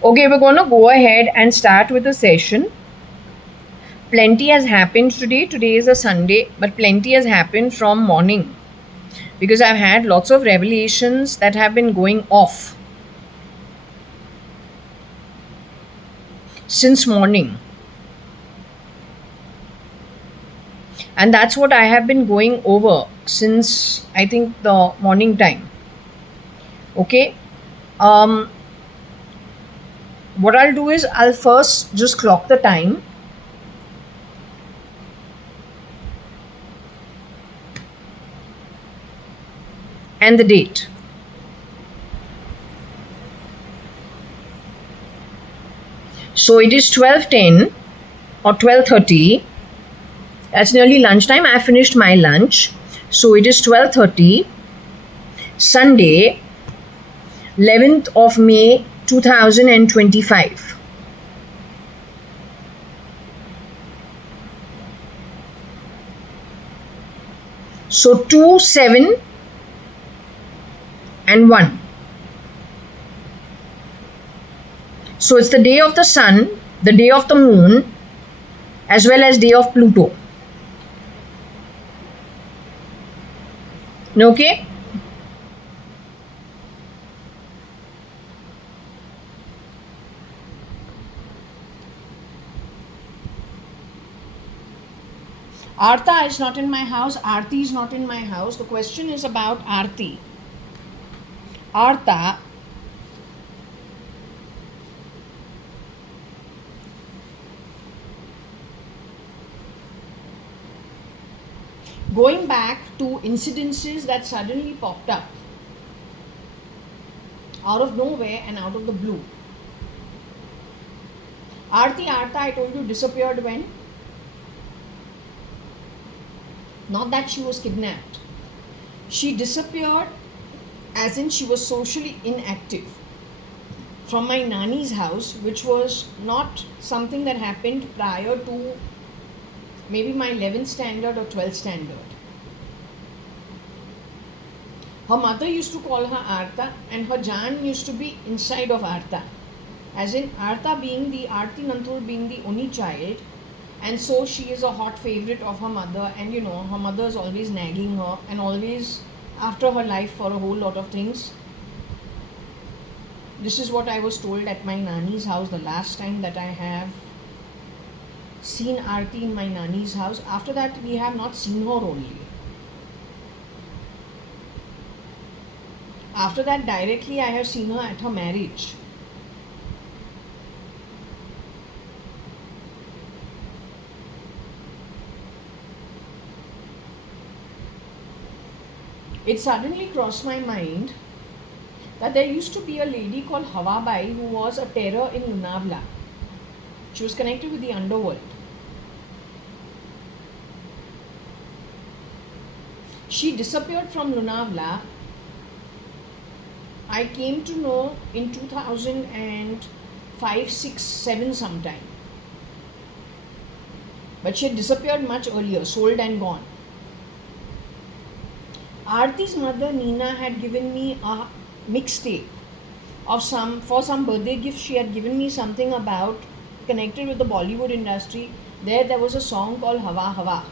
Okay, we're going to go ahead and start with the session. Plenty has happened today. Today is a Sunday, but plenty has happened from morning because I've had lots of revelations that have been going off since morning. And that's what I have been going over since I think the morning time. Okay. Um, what I'll do is I'll first just clock the time and the date. So it is 12:10 or 12:30. That's nearly lunchtime. I finished my lunch. So it is 12:30, Sunday, 11th of May 2025. So 2, 7 and 1. So it's the day of the sun, the day of the moon, as well as day of Pluto. Okay? Artha is not in my house. Aarti is not in my house. The question is about Aarti. Artha, going back to incidences that suddenly popped up out of nowhere and out of the blue. Artha, I told you, disappeared when? Not that she was kidnapped. She disappeared as in she was socially inactive from my Nani's house, which was not something that happened prior to maybe my 11th standard or 12th standard. Her mother used to call her Artha, and her Jan used to be inside of Artha. As in Artha being the Aarti Nantur being the only child, and so she is a hot favorite of her mother, and her mother is always nagging her and always after her life for a whole lot of things. This is what I was told at my Nani's house the last time that I have seen Aarti in my Nani's house. After that, we have not seen her only. After that, directly I have seen her at her marriage. It suddenly crossed my mind that there used to be a lady called Hawabai who was a terror in Lunavla. She was connected with the underworld. She disappeared from Lunavla. I came to know in 2005, 6, 7 sometime. But she had disappeared much earlier, sold and gone. Aarti's mother Neena had given me a mixtape of for some birthday gift. She had given me something about connected with the Bollywood industry. There was a song called Hawa Hawa.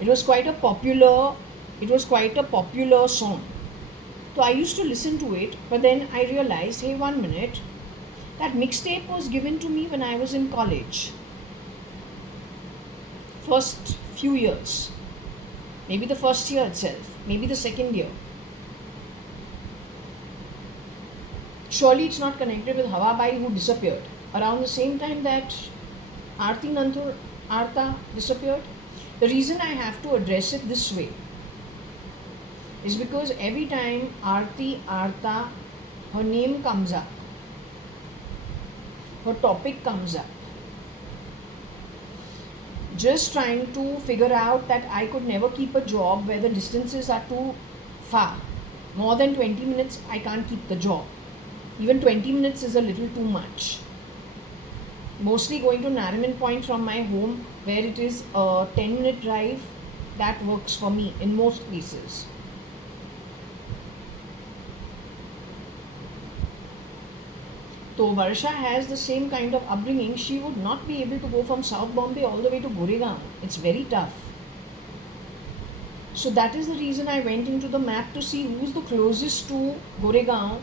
It was quite a popular song. So I used to listen to it, but then I realized, hey, 1 minute, that mixtape was given to me when I was in college. First few years. Maybe the first year itself, maybe the second year. Surely it's not connected with Hawabai who disappeared around the same time that Aarti Nantur Artha disappeared. The reason I have to address it this way is because every time Aarti Artha, her name comes up, her topic comes up, just trying to figure out that I could never keep a job where the distances are too far. More than 20 minutes, I can't keep the job. Even 20 minutes is a little too much. Mostly going to Nariman Point from my home, where it is a 10-minute drive, that works for me in most cases. though Varsha has the same kind of upbringing, she would not be able to go from South Bombay all the way to Goregaon. It's very tough. So that is the reason I went into the map to see who's the closest to Goregaon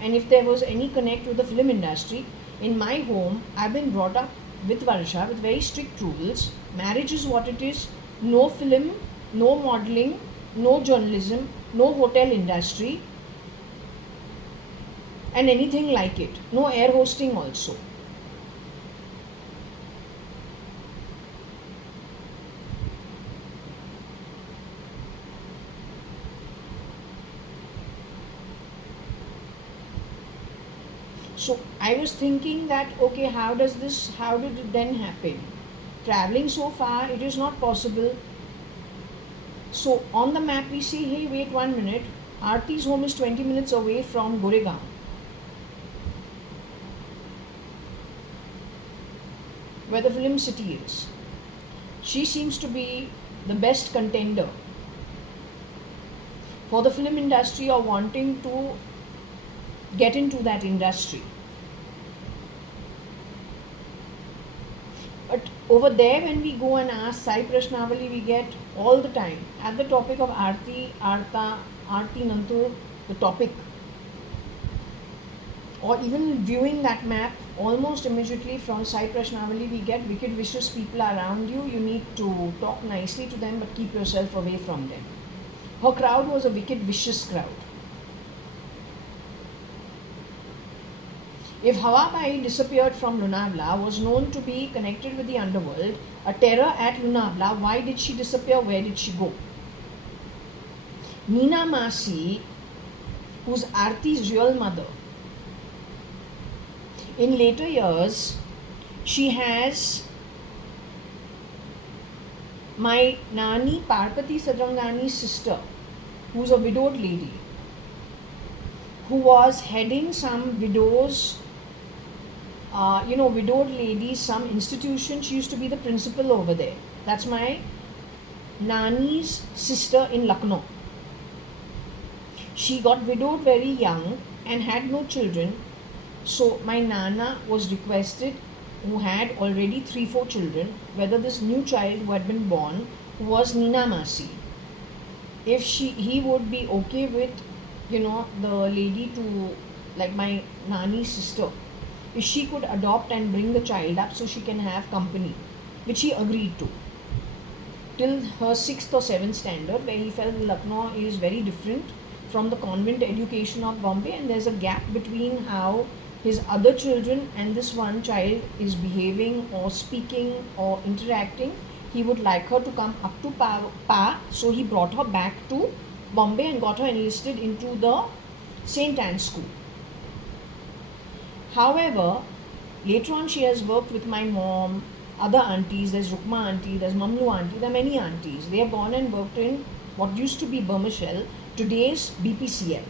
and if there was any connect with the film industry. In my home, I've been brought up with Varsha with very strict rules. Marriage is what it is. No film, no modeling, no journalism, no hotel industry, and anything like it. No air hosting also. So I was thinking that, okay, how did it then happen? Traveling so far, it is not possible. So on the map we say, hey, wait 1 minute, Aarti's home is 20 minutes away from Goregaon. Where the film city is. She seems to be the best contender for the film industry or wanting to get into that industry. But over there, when we go and ask Sai Prashnavali, we get all the time at the topic of Aarti, Arta, Aarti Nantur, the topic, or even viewing that map, almost immediately from Sai Prashnavali, we get wicked, vicious people around you. You need to talk nicely to them, but keep yourself away from them. Her crowd was a wicked, vicious crowd. If Hawa Bai disappeared from Lonavala, was known to be connected with the underworld, a terror at Lonavala, why did she disappear? Where did she go? Neena Masi, who's Aarti's real mother, in later years, she has my Nani Parpati Sadrangani's sister, who's a widowed lady, who was heading some widows, widowed ladies, some institution. She used to be the principal over there. That's my Nani's sister in Lucknow. She got widowed very young and had no children. So my Nana was requested, who had already 3-4 children, whether this new child who had been born, who was Neena Masi, if he would be okay with, the lady to, like my Nani's sister, if she could adopt and bring the child up so she can have company, which he agreed to, till her 6th or 7th standard, where he felt Lucknow is very different from the convent education of Bombay, and there's a gap between how his other children and this one child is behaving or speaking or interacting. He would like her to come up to par, so he brought her back to Bombay and got her enlisted into the St. Anne's School. However, later on she has worked with my mom, other aunties. There's Rukma auntie, there's Mamlu auntie, there are many aunties. They have gone and worked in what used to be Burmashell, today's BPCL.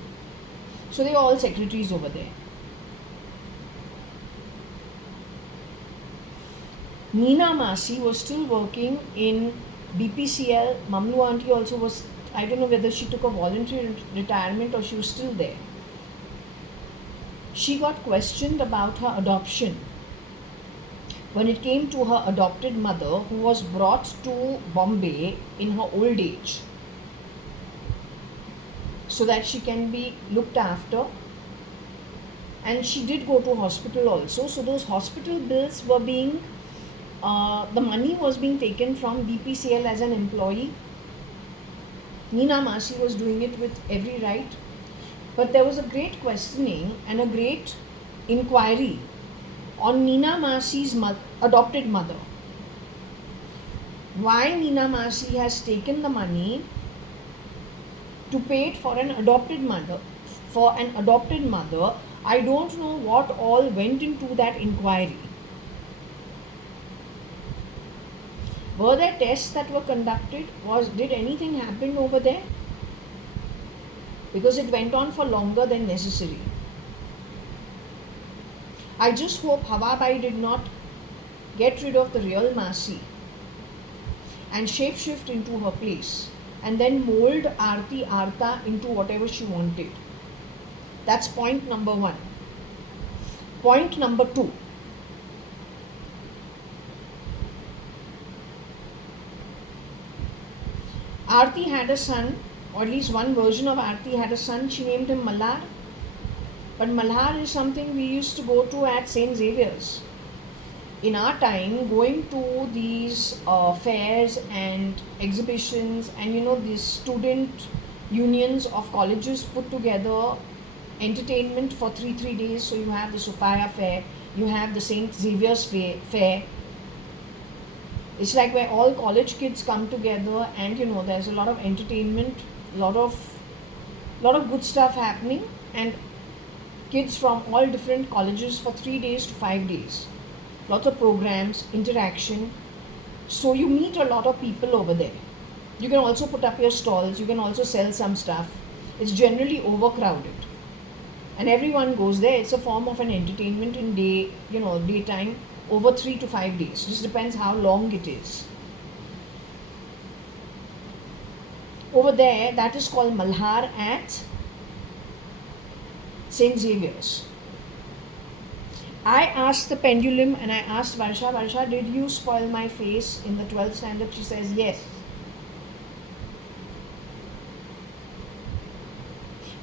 So they are all secretaries over there. Neena Masi was still working in BPCL. Mamlu auntie also was, I don't know whether she took a voluntary retirement or she was still there. She got questioned about her adoption when it came to her adopted mother, who was brought to Bombay in her old age so that she can be looked after. And she did go to hospital also. So those hospital bills were being, the money was being taken from BPCL as an employee. Neena Masi was doing it with every right. But there was a great questioning and a great inquiry on Neena Masi's adopted mother. Why Neena Masi has taken the money to pay it for an adopted mother. I don't know what all went into that inquiry. Were there tests that were conducted? Did anything happen over there? Because it went on for longer than necessary. I just hope Hawa Bai did not get rid of the real Masi and shapeshift into her place and then mold Aarti Arta into whatever she wanted. That's point number 1. Point number 2. Aarti had a son, or at least one version of Aarti had a son. She named him Malhar. But Malhar is something we used to go to at St. Xavier's. In our time, going to these fairs and exhibitions, and these student unions of colleges put together entertainment for three days. So you have the Sophia Fair, you have the St. Xavier's Fair. It's like where all college kids come together, and there's a lot of entertainment, lot of good stuff happening, and kids from all different colleges for 3 days to 5 days. Lots of programs, interaction. So you meet a lot of people over there. You can also put up your stalls, you can also sell some stuff. It's generally overcrowded. And everyone goes there. It's a form of an entertainment in daytime over 3 to 5 days. Just depends how long it is. Over there, that is called Malhar at St. Xavier's. I asked the pendulum and I asked Varsha, did you spoil my face in the 12th standard? She says, yes.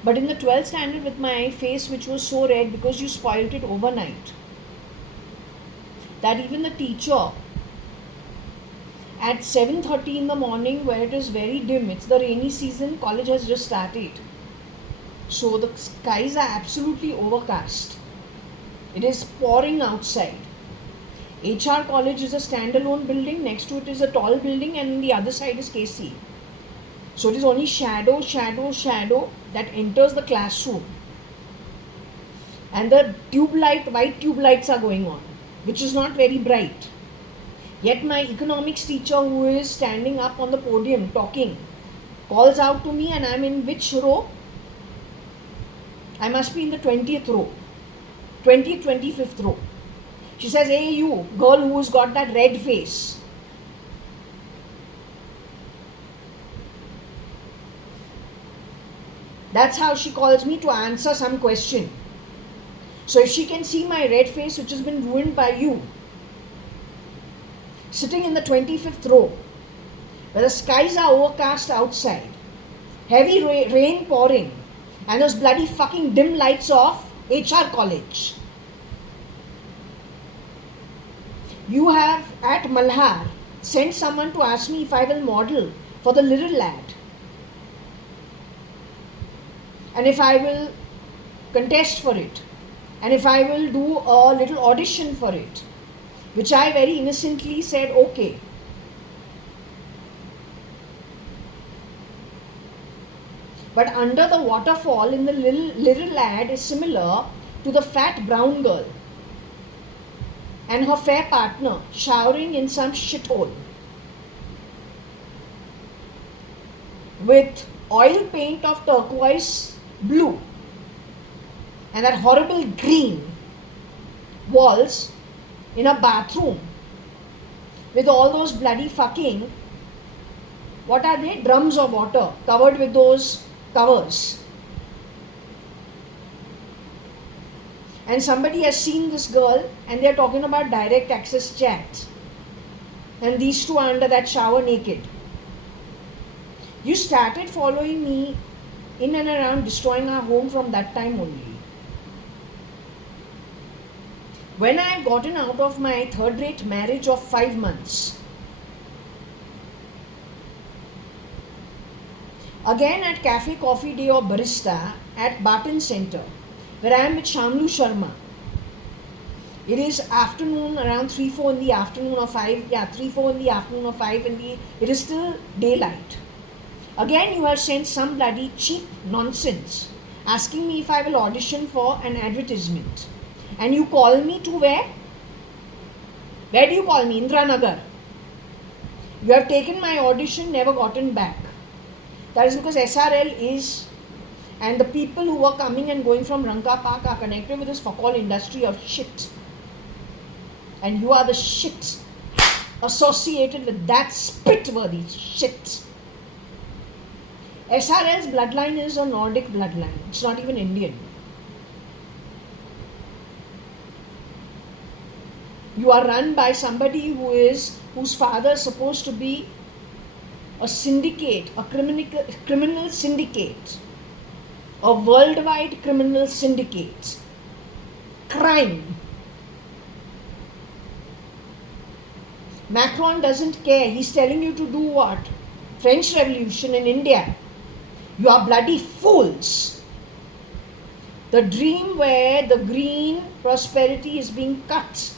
But in the 12th standard with my face, which was so red because you spoiled it overnight, that even the teacher at 7:30 in the morning, where it is very dim, it's the rainy season, college has just started. So the skies are absolutely overcast. It is pouring outside. HR college is a standalone building, next to it is a tall building, and on the other side is KC. So it is only shadow that enters the classroom. And the white tube lights are going on, which is not very bright. Yet my economics teacher, who is standing up on the podium talking, calls out to me, and I'm in which row? I must be in the 20th row. 20th, 25th row. She says, hey you, girl who's got that red face. That's how she calls me to answer some question. So if she can see my red face, which has been ruined by you, sitting in the 25th row, where the skies are overcast outside, heavy rain pouring, and those bloody fucking dim lights of HR college. You have at Malhar sent someone to ask me if I will model for the little lad, and if I will contest for it, and if I will do a little audition for it, which I very innocently said okay. But under the waterfall in the little lad is similar to the fat brown girl and her fair partner showering in some shithole with oil paint of turquoise blue and that horrible green walls in a bathroom with all those bloody fucking, what are they? Drums of water covered with those covers. And somebody has seen this girl and they are talking about direct access chat. And these two are under that shower naked. You started following me in and around destroying our home from that time only. When I have gotten out of my third-rate marriage of 5 months, again at Cafe Coffee Day or Barista at Barton Center, where I am with Shamlu Sharma. It is afternoon, around 3-4 in the afternoon or 5, 3-4 in the afternoon or 5 in the, it is still daylight. Again you have sent some bloody cheap nonsense asking me if I will audition for an advertisement. And you call me to where? Where do you call me? Indranagar. You have taken my audition, never gotten back. That is because SRL is, and the people who are coming and going from Ranka Park are connected with this fuck-all industry of shit. And you are the shit associated with that spit-worthy shit. SRL's bloodline is a Nordic bloodline. It's not even Indian. You are run by somebody whose father is supposed to be a syndicate, a criminal syndicate, a worldwide criminal syndicate. Crime. Macron doesn't care. He's telling you to do what? French Revolution in India. You are bloody fools. The dream where the green prosperity is being cut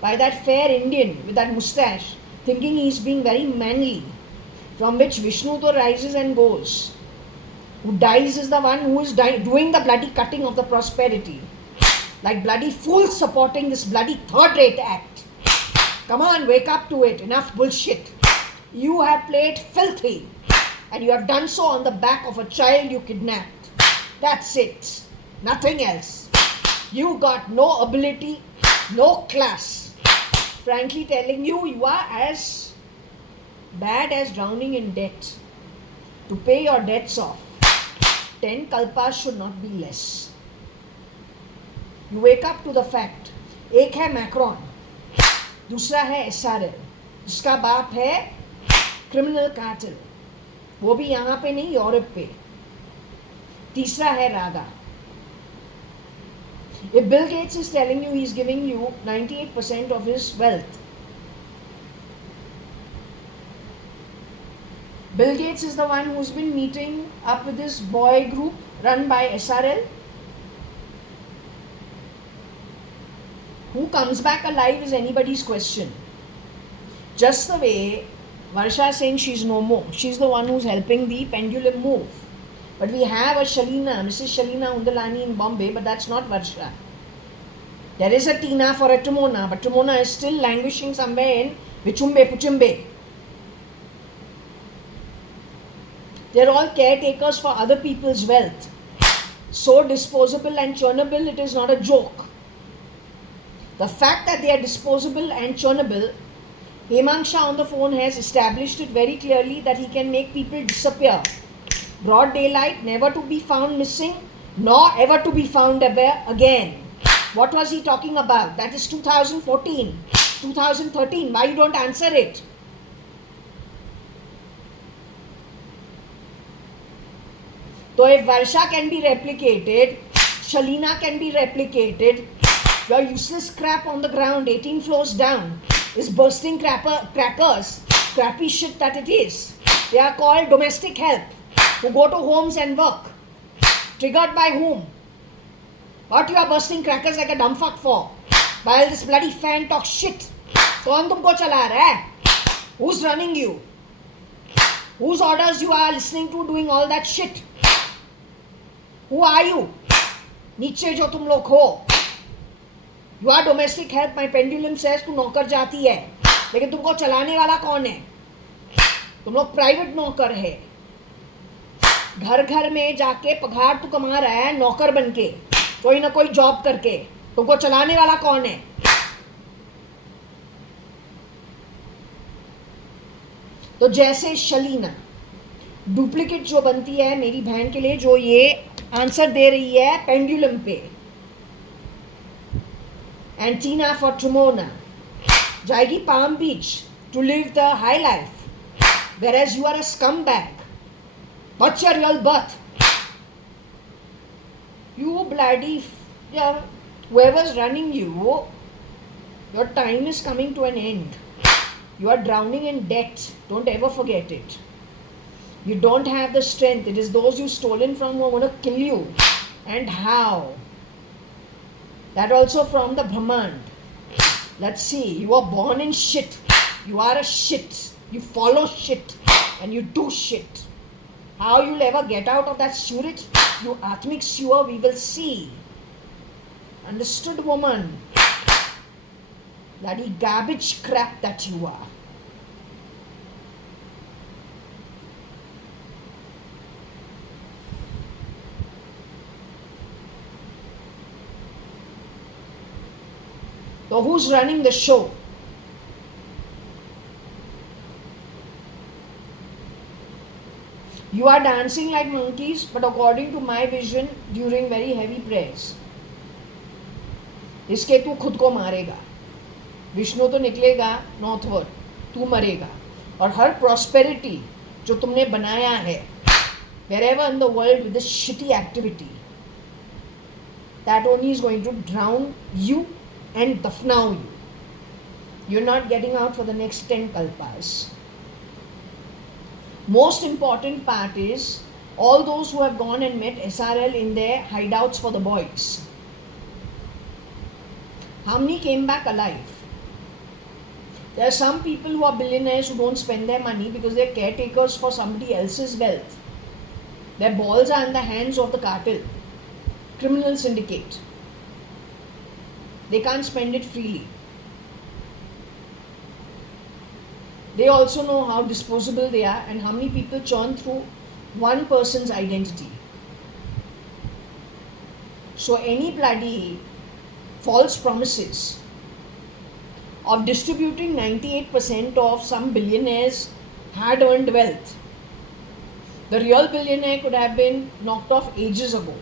by that fair Indian with that moustache, thinking he's being very manly, from which Vishnu to rises and goes. Who dies is the one who is doing the bloody cutting of the prosperity. Like bloody fools supporting this bloody third-rate act. Come on, wake up to it. Enough bullshit. You have played filthy, and you have done so on the back of a child you kidnapped. That's it. Nothing else. You got no ability, no class. Frankly telling you, you are as bad as drowning in debt. To pay your debts off, 10 kalpas should not be less. You wake up to the fact, एक है Macron, दूसरा है SRL, जिसका बाप है criminal cartel, वो भी यहाँ पे नहीं, यूरोप पे. तीसरा है रागा. If Bill Gates is telling you he's giving you 98% of his wealth, Bill Gates is the one who's been meeting up with this boy group run by SRL. Who comes back alive is anybody's question. Just the way Varsha is saying she's no more. She's the one who's helping the pendulum move. But we have a Shalina, Mrs. Shalina Undalani in Bombay, but that's not Varsha. There is a Tina for a Timona, but Timona is still languishing somewhere in Vichumbe Puchumbe. They're all caretakers for other people's wealth. So disposable and churnable, it is not a joke. The fact that they are disposable and churnable, Hemang Shah on the phone has established it very clearly that he can make people disappear. Broad daylight, never to be found missing, nor ever to be found ever again. What was he talking about? That is 2014, 2013. Why you don't answer it? So if Varsha can be replicated, Shalina can be replicated, your useless crap on the ground 18 floors down is bursting crackers, crappy shit that it is. They are called domestic help, who go to homes and work. Triggered by whom? What you are bursting crackers like a dumb fuck for? While this bloody fan talks shit. कौन तुमको चला रहा है? Who's running you? Whose orders you are listening to doing all that shit? Who are you? नीचे जो तुम लोग हो. You are domestic help, my pendulum says तू नौकर जाती है, लेकिन तुमको चलाने वाला कौन है? तुम लोग प्राइवेट नौकर है. घर घर में जाके पगार तू कमा रहा है नौकर बनके, कोई ना कोई जॉब करके. तुमको चलाने वाला कौन है? तो जैसे शलीना डुप्लीकेट जो बनती है मेरी बहन के लिए, जो ये आंसर दे रही है पेंडुलम पे, and Tina for Timona जाएगी Palm Beach to live the high life, whereas you are a scumbag. What's your real birth? You bloody whoever's running you, your time is coming to an end. You are drowning in debt. Don't ever forget it. You don't have the strength. It is those you've stolen from who are going to kill you. And how? That also from the Brahmand. Let's see. You are born in shit. You are a shit. You follow shit. And you do shit. How you'll ever get out of that sewerage? You Atmic sewer, we will see. Understood, woman? Bloody garbage crap that you are. So who's running the show? You are dancing like monkeys, but according to my vision, during very heavy prayers. इसके तू खुद को मारेगा. विष्णु तो निकलेगा northward, तू मरेगा. और हर प्रॉस्पेरिटी जो तुमने बनाया है wherever in the world with this shitty activity, that only is going to drown you and dafnau you. You're not getting out for the next 10 kalpas. Most important part is all those who have gone and met SRL in their hideouts for the boys. How many came back alive? There are some people who are billionaires who don't spend their money because they're caretakers for somebody else's wealth. Their balls are in the hands of the cartel, criminal syndicate. They can't spend it freely. They also know how disposable they are and how many people churn through one person's identity. So any bloody false promises of distributing 98% of some billionaire's hard-earned wealth, the real billionaire could have been knocked off ages ago.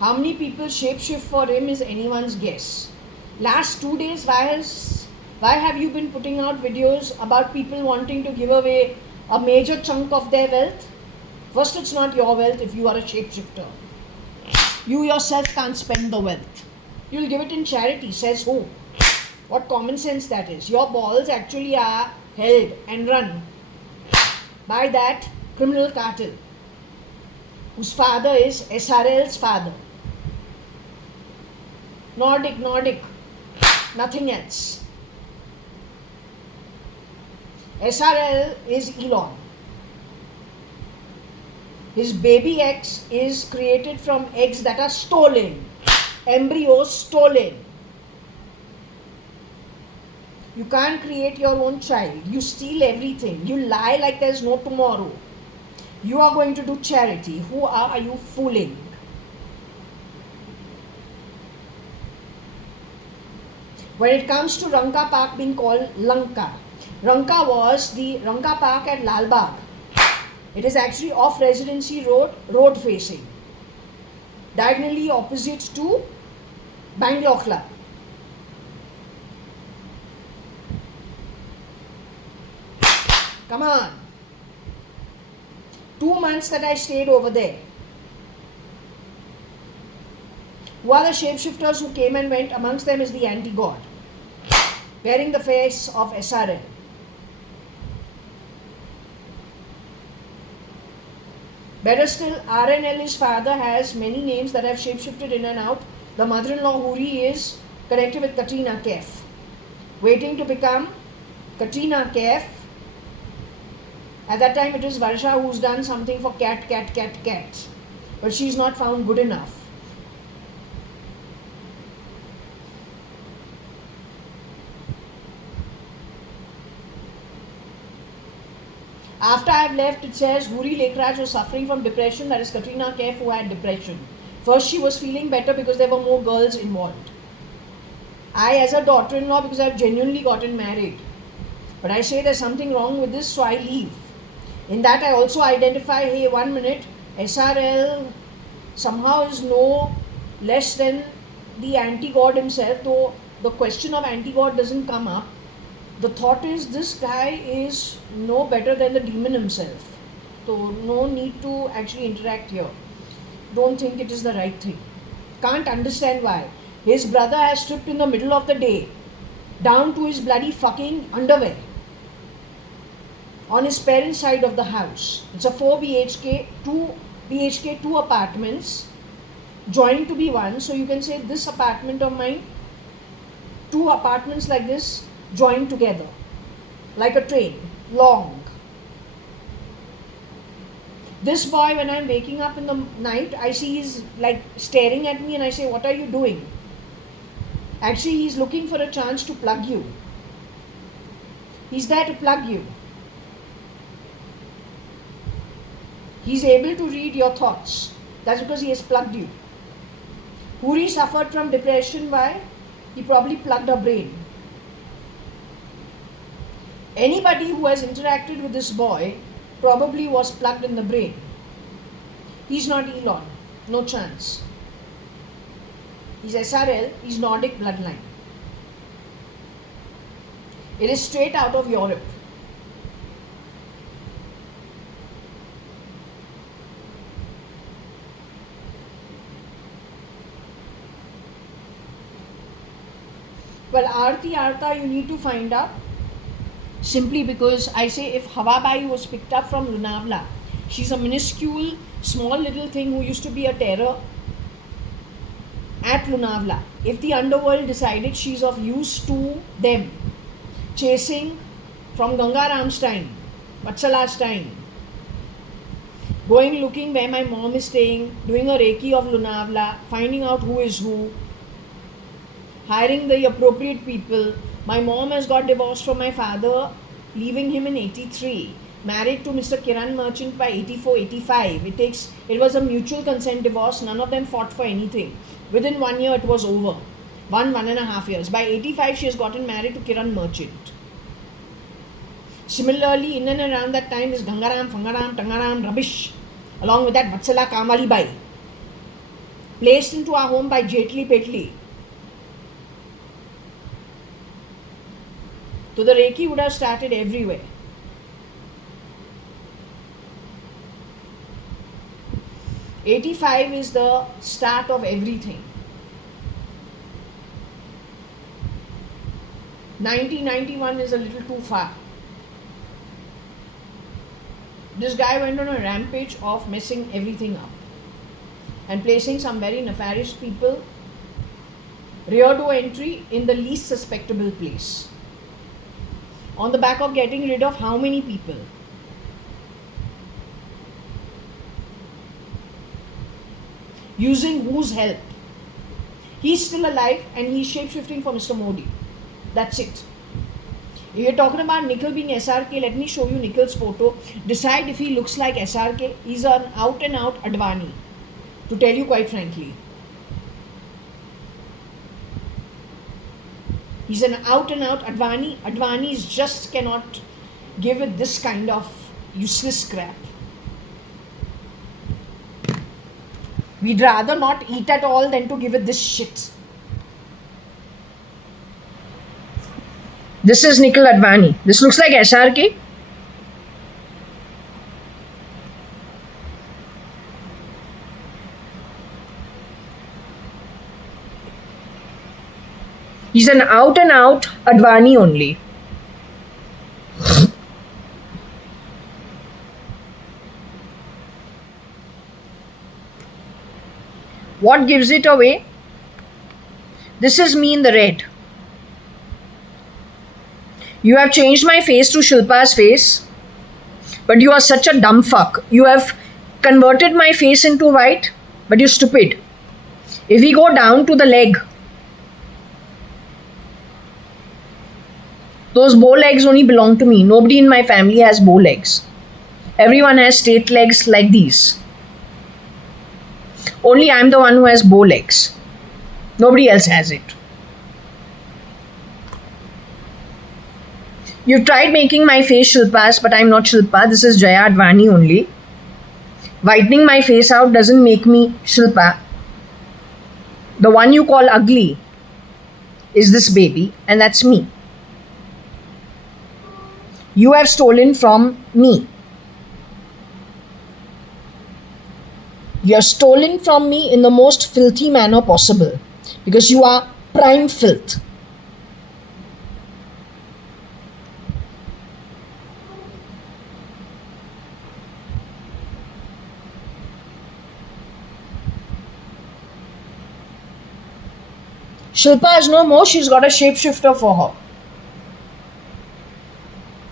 How many people shapeshift for him is anyone's guess. Last 2 days, why have you been putting out videos about people wanting to give away a major chunk of their wealth? First, it's not your wealth if you are a shapeshifter. You yourself can't spend the wealth. You'll give it in charity, says who? What common sense that is. Your balls actually are held and run by that criminal cartel whose father is SRL's father. Nordic, nothing else. SRL is Elon. His baby eggs is created from eggs that are stolen, embryos stolen. You can't create your own child. You steal everything. You lie like there's no tomorrow. You are going to do charity. Who are you fooling? When it comes to Ranka Park being called Lanka, Ranka was the Ranka Park at Lal Bagh. It is actually off Residency Road, road facing, diagonally opposite to Bangalore Club. Come on. 2 months that I stayed over there. Who are the shapeshifters who came and went? Amongst them is the anti-god, wearing the face of SRL. Better still, RNL's father has many names that have shapeshifted in and out. The mother-in-law Huri is connected with Katrina Kaif, waiting to become Katrina Kaif. At that time it is Varsha who's done something for cat. But she's not found good enough. After I've left, it says Huri Lekraj was suffering from depression. That is Katrina Kaif who had depression. First she was feeling better because there were more girls involved. I, as a daughter-in-law, because I've genuinely gotten married, but I say there's something wrong with this, so I leave. In that I also identify, hey, 1 minute, SRL somehow is no less than the anti-god himself, though the question of anti-god doesn't come up. The thought is this guy is no better than the demon himself. So no need to actually interact here. Don't think it is the right thing. Can't understand why. His brother has stripped in the middle of the day down to his bloody fucking underwear on his parents' side of the house. It's a 4 BHK, 2 BHK, 2 apartments joined to be one. So you can say this apartment of mine, 2 apartments like this joined together like a train, long. This boy, when I'm waking up in the night, I see he's like staring at me and I say, what are you doing? Actually, he's looking for a chance to plug you. He's there to plug you. He's able to read your thoughts. That's because he has plugged you. Huri suffered from depression. Why? He probably plugged her brain. Anybody who has interacted with this boy probably was plugged in the brain. He's not Elon. No chance. He's SRL. He's Nordic bloodline. It is straight out of Europe. Well, Aarti Arta, you need to find out. Simply because I say if Hawabai was picked up from Lonavala, she's a minuscule, small little thing who used to be a terror at Lonavala. If the underworld decided she's of use to them, chasing from Gangaram's time, Vatsala's time, going looking where my mom is staying, doing a Reiki of Lonavala, finding out who is who, hiring the appropriate people. My mom has got divorced from my father, leaving him in 83. Married to Mr. Kiran Merchant by 84, 85. It was a mutual consent divorce. None of them fought for anything. Within 1 year, it was over. 1.5 years. By 85, she has gotten married to Kiran Merchant. Similarly, in and around that time is Gangaram, Fangaram, Tangaram, rubbish. Along with that, Vatsala Kamali Bai. Placed into our home by Jetli Petli. So the Reiki would have started everywhere. '85 is the start of everything. 1991 is a little too far. This guy went on a rampage of messing everything up and placing some very nefarious people rear door entry in the least suspectable place. On the back of getting rid of how many people? Using whose help? He's still alive and he's shape-shifting for Mr. Modi. That's it. If you're talking about Nikhil being SRK, let me show you Nikhil's photo. Decide if he looks like SRK. He's an out-and-out Advani, to tell you quite frankly. He's an out-and-out Advani. Advanis just cannot give it this kind of useless crap. We'd rather not eat at all than to give it this shit. This is Nikhil Advani. This looks like SRK. He's an out-and-out Advani only. What gives it away? This is me in the red. You have changed my face to Shilpa's face, but you are such a dumb fuck. You have converted my face into white, but you're stupid. If we go down to the leg, those bow legs only belong to me. Nobody in my family has bow legs. Everyone has straight legs like these. Only I'm the one who has bow legs. Nobody else has it. You've tried making my face Shilpa's, but I'm not Shilpa. This is JAYA.ADVANI only. Whitening my face out doesn't make me Shilpa. The one you call ugly is this baby, and that's me. You have stolen from me. You have stolen from me in the most filthy manner possible, because you are prime filth. Shilpa is no more, she's got a shapeshifter for her.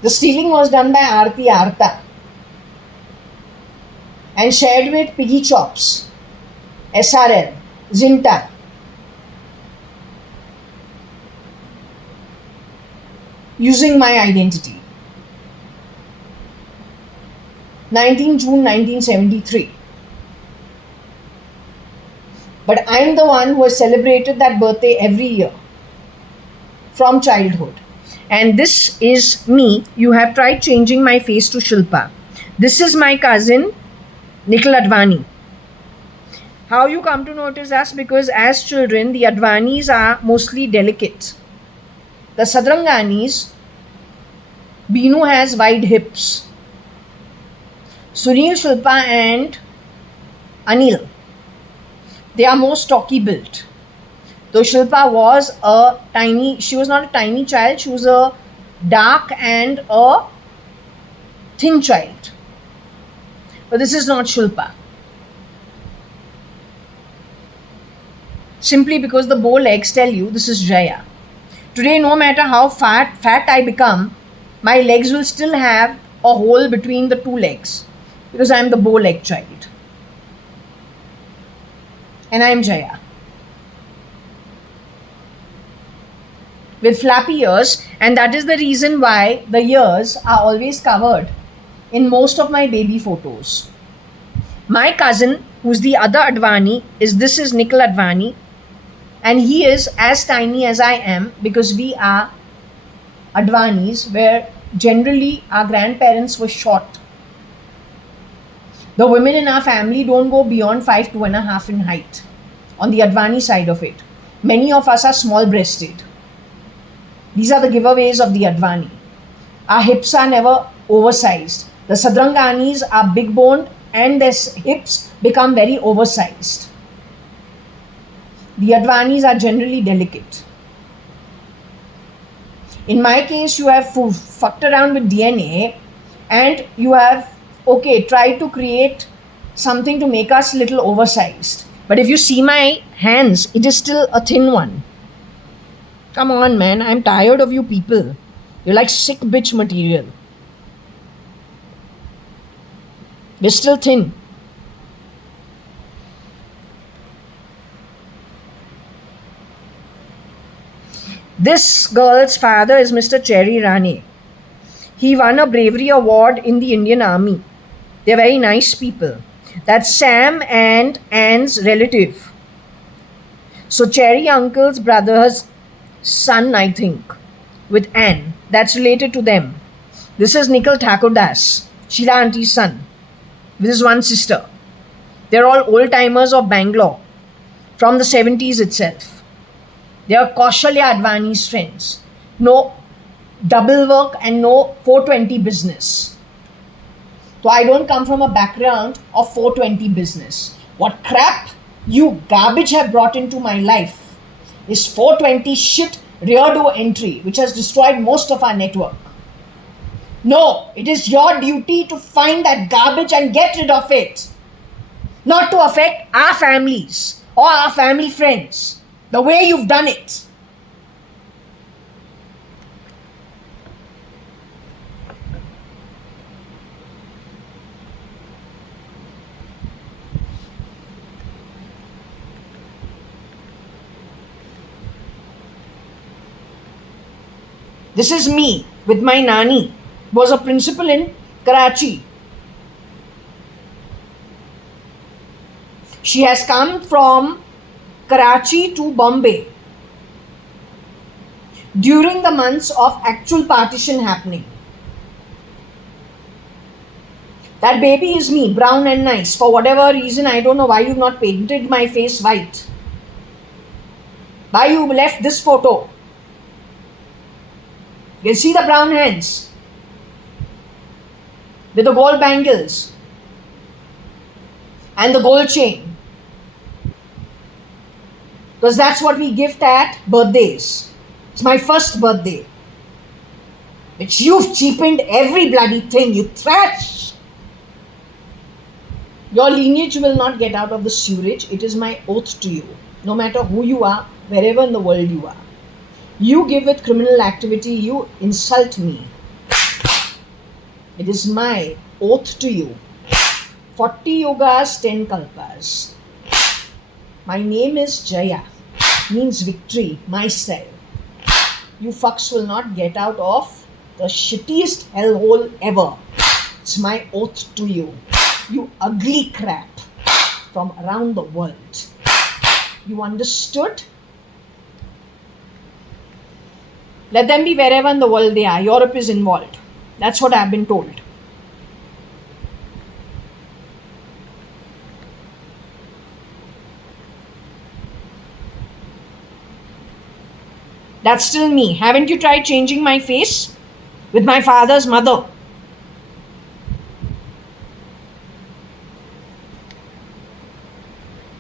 The stealing was done by Aarti Arta and shared with Piggy Chops, SRL, Zinta. Using my identity. 19 June 1973. But I'm the one who has celebrated that birthday every year from childhood. And this is me. You have tried changing my face to Shilpa. This is my cousin, Nikhil Advani. How you come to notice us? Because as children, the Advanis are mostly delicate. The Sadranganis Binu has wide hips. Sunil, Shilpa and Anil, they are more stocky built. Though Shilpa was she was not a tiny child, she was a dark and a thin child. But this is not Shilpa. Simply because the bow legs tell you this is Jaya. Today, no matter how fat I become, my legs will still have a hole between the two legs because I am the bow leg child. And I am Jaya. With flappy ears, and that is the reason why the ears are always covered in most of my baby photos. My cousin, who's the other Advani, this is Nikhil Advani, and he is as tiny as I am because we are Advanis, where generally our grandparents were short. The women in our family don't go beyond 5'2.5" in height on the Advani side of it. Many of us are small breasted. These are the giveaways of the Advani. Our hips are never oversized. The Sadranganis are big boned and their hips become very oversized. The Advanis are generally delicate. In my case, you have fucked around with DNA and you have, tried to create something to make us a little oversized. But if you see my hands, it is still a thin one. Come on, man, I'm tired of you people. You're like sick bitch material. We're still thin. This girl's father is Mr. Cherry Rane. He won a bravery award in the Indian Army. They're very nice people. That's Sam and Anne's relative. So Cherry uncle's brother's son, I think, with Anne. That's related to them. This is Nikhil Thakurdas, Sheila auntie's son, with his one sister. They're all old-timers of Bangalore from the 70s itself. They are Kaushalya Advani's friends. No double work and no 420 business. So I don't come from a background of 420 business. What crap you garbage have brought into my life is 420 shit rear door entry, which has destroyed most of our network. No, it is your duty to find that garbage and get rid of it. Not to affect our families or our family friends. The way you've done it. This is me with my nani, was a principal in Karachi. She has come from Karachi to Bombay during the months of actual partition happening. That baby is me, brown and nice. For whatever reason, I don't know why you've not painted my face white. Why you left this photo? You can see the brown hands with the gold bangles and the gold chain. Because that's what we gift at birthdays. It's my first birthday. Which you've cheapened every bloody thing, you trash. Your lineage will not get out of the sewerage. It is my oath to you. No matter who you are, wherever in the world you are. You give with criminal activity, you insult me. It is my oath to you. 40 yogas, 10 kalpas. My name is Jaya. Means victory, myself. You fucks will not get out of the shittiest hellhole ever. It's my oath to you. You ugly crap from around the world. You understood? Let them be wherever in the world they are. Europe is involved. That's what I've been told. That's still me. Haven't you tried changing my face? with my father's mother.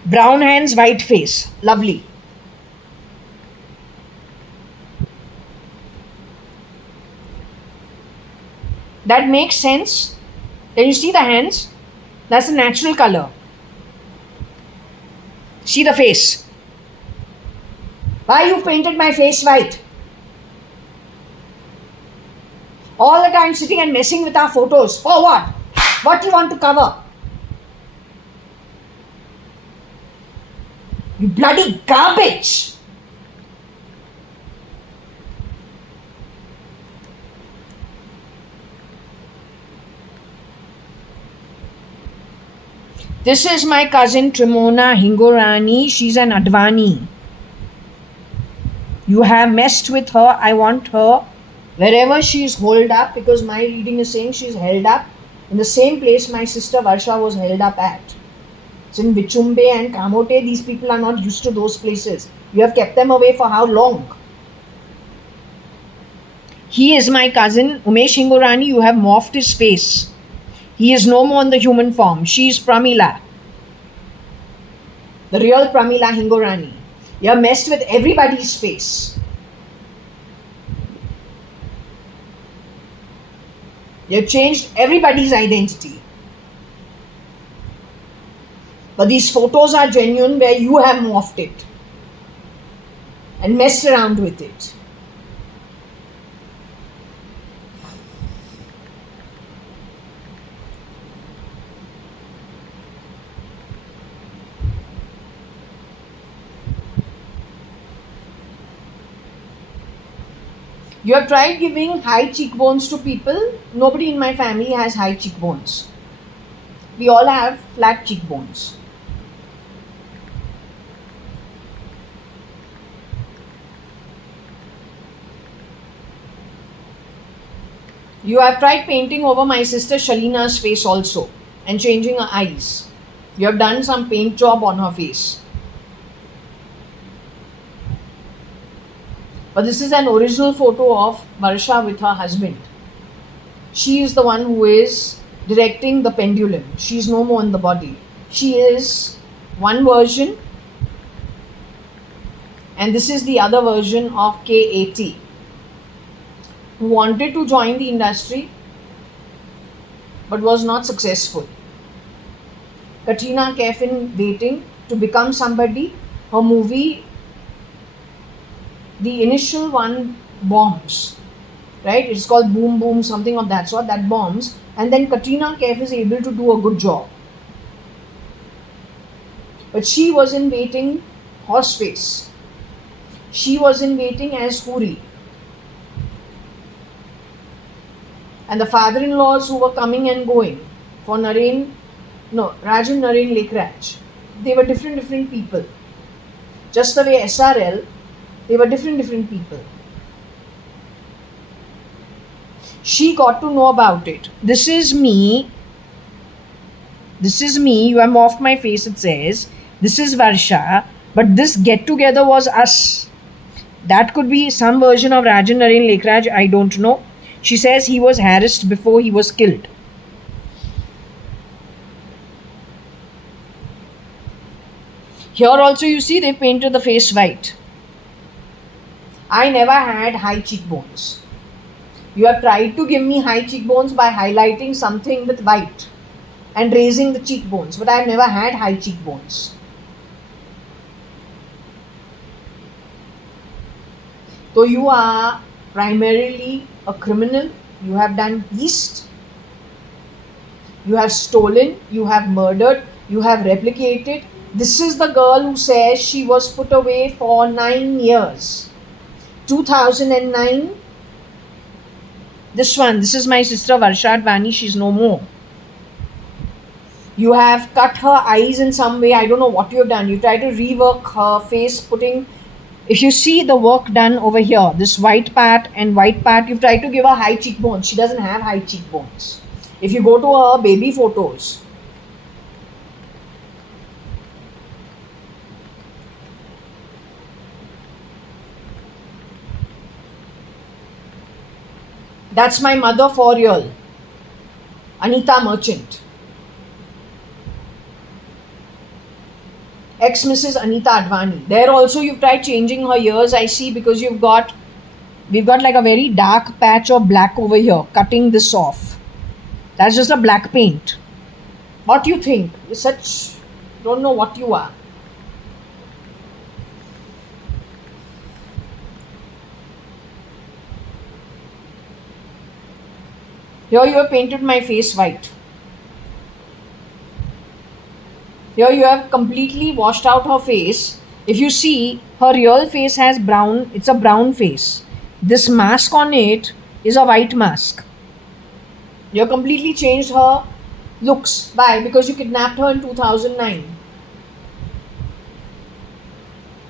Brown hands, white face. Lovely. That makes sense. Can you see the hands? That's the natural color. See the face. Why you painted my face white? All the time sitting and messing with our photos. For what? What do you want to cover? You bloody garbage! This is my cousin Trimona Hingorani. She's an Advani. You have messed with her. I want her wherever she is holed up, because my reading is saying she is held up in the same place my sister Varsha was held up at. It's in Vichumbe and Kamote. These people are not used to those places. You have kept them away for how long? He is my cousin Umesh Hingorani. You have morphed his face. He is no more in the human form. She is Pramila, the real Pramila Hingorani. You have messed with everybody's face. You have changed everybody's identity. But these photos are genuine, where you have morphed it and messed around with it. You have tried giving high cheekbones to people. Nobody in my family has high cheekbones. We all have flat cheekbones. You have tried painting over my sister Shalina's face also and changing her eyes. You have done some paint job on her face. But this is an original photo of Varsha with her husband. She is the one who is directing the pendulum. She is no more in the body. She is one version, and this is the other version of K80, who wanted to join the industry but was not successful. Katrina Kaif in waiting to become somebody. Her movie, the initial one, bombs, right? It's called Boom Boom, something of that sort, that bombs. And then Katrina Kaif is able to do a good job. But she was in waiting Horseface. She was in waiting as Huri. And the father-in-laws who were coming and going for Rajan Naren Lekraj, they were different people. Just the way SRL, they were different people. She got to know about it. This is me. You have morphed my face, it says. This is Varsha. But this get together was us. That could be some version of Rajan Naren Lekraj, I don't know. She says he was harassed before he was killed. Here also you see they painted the face white. I never had high cheekbones. You have tried to give me high cheekbones by highlighting something with white and raising the cheekbones, but I have never had high cheekbones. So you are primarily a criminal. You have done yeast. You have stolen. You have murdered. You have replicated. This is the girl who says she was put away for 9 years. 2009. This is my sister Varsha.ADVANI. She's no more. You have cut her eyes in some way. I don't know what you have done. You try to rework her face, if you see the work done over here, this white part and white part, you've tried to give her high cheekbones. She doesn't have high cheekbones. If you go to her baby photos, That's my mother for real. Anita Merchant. Ex Mrs. Anita Advani. There also you've tried changing her ears, I see, because we've got like a very dark patch of black over here. Cutting this off. That's just a black paint. What do you think? You're such... don't know what you are. Here you have painted my face white. Here you have completely washed out her face. If you see, her real face has brown, it's a brown face. This mask on it is a white mask. You have completely changed her looks. Why? Because you kidnapped her in 2009.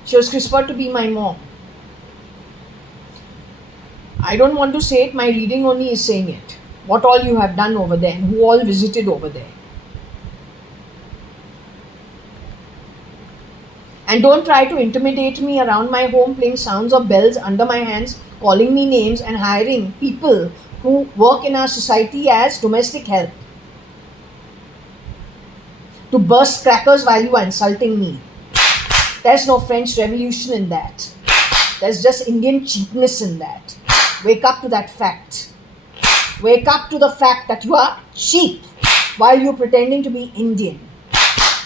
She was CRISPR to be my mom. I don't want to say it, my reading only is saying it. What all you have done over there and who all visited over there. And don't try to intimidate me around my home, playing sounds of bells under my hands, calling me names and hiring people who work in our society as domestic help to burst crackers while you are insulting me. There's no French Revolution in that. There's just Indian cheapness in that. Wake up to that fact. Wake up to the fact that you are cheap while you're pretending to be Indian,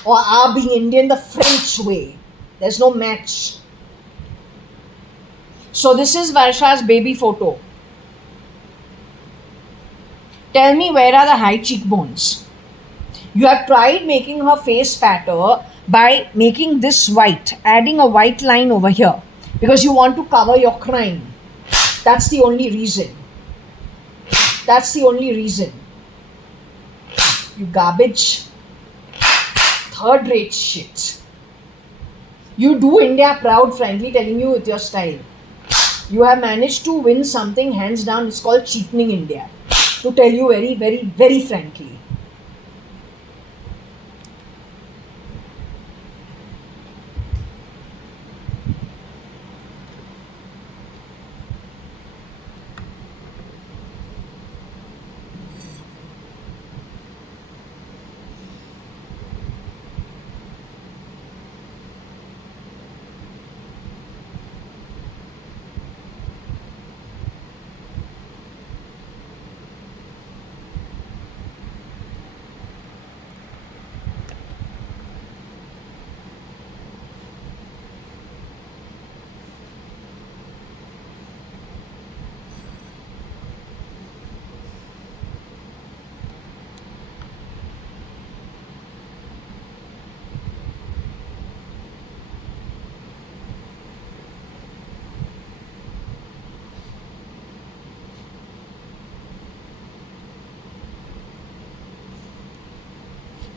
or are being Indian the French way. There's no match. So this is Varsha's baby photo. Tell me, where are the high cheekbones? You have tried making her face fatter by making this white, adding a white line over here, because you want to cover your crime. That's the only reason. That's the only reason. You garbage. Third-rate shit. You do India proud, frankly telling you, with your style. You have managed to win something hands down. It's called cheapening India. To tell you very, very, very frankly.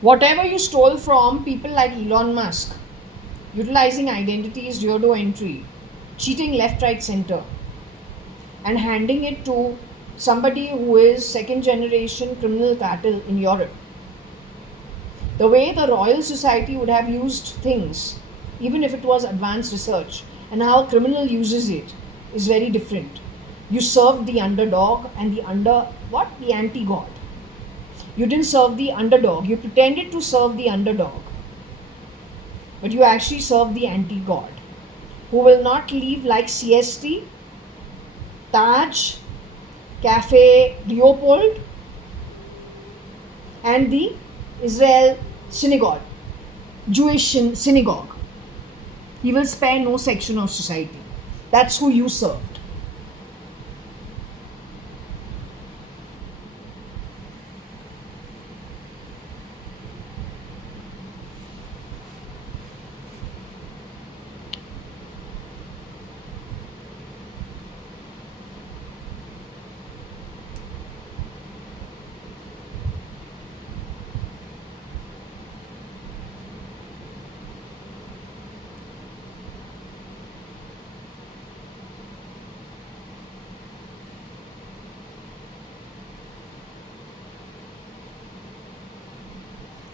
Whatever you stole from people like Elon Musk, utilizing identities, Riodo entry, cheating left, right, center, and handing it to somebody who is second generation criminal cartel in Europe. The way the Royal Society would have used things, even if it was advanced research, and how a criminal uses it is very different. You served the underdog and the anti-god. You didn't serve the underdog. You pretended to serve the underdog. But you actually serve the anti-god, who will not leave like CST, Taj, Cafe Leopold, and the Israel synagogue, Jewish synagogue. He will spare no section of society. That's who you served.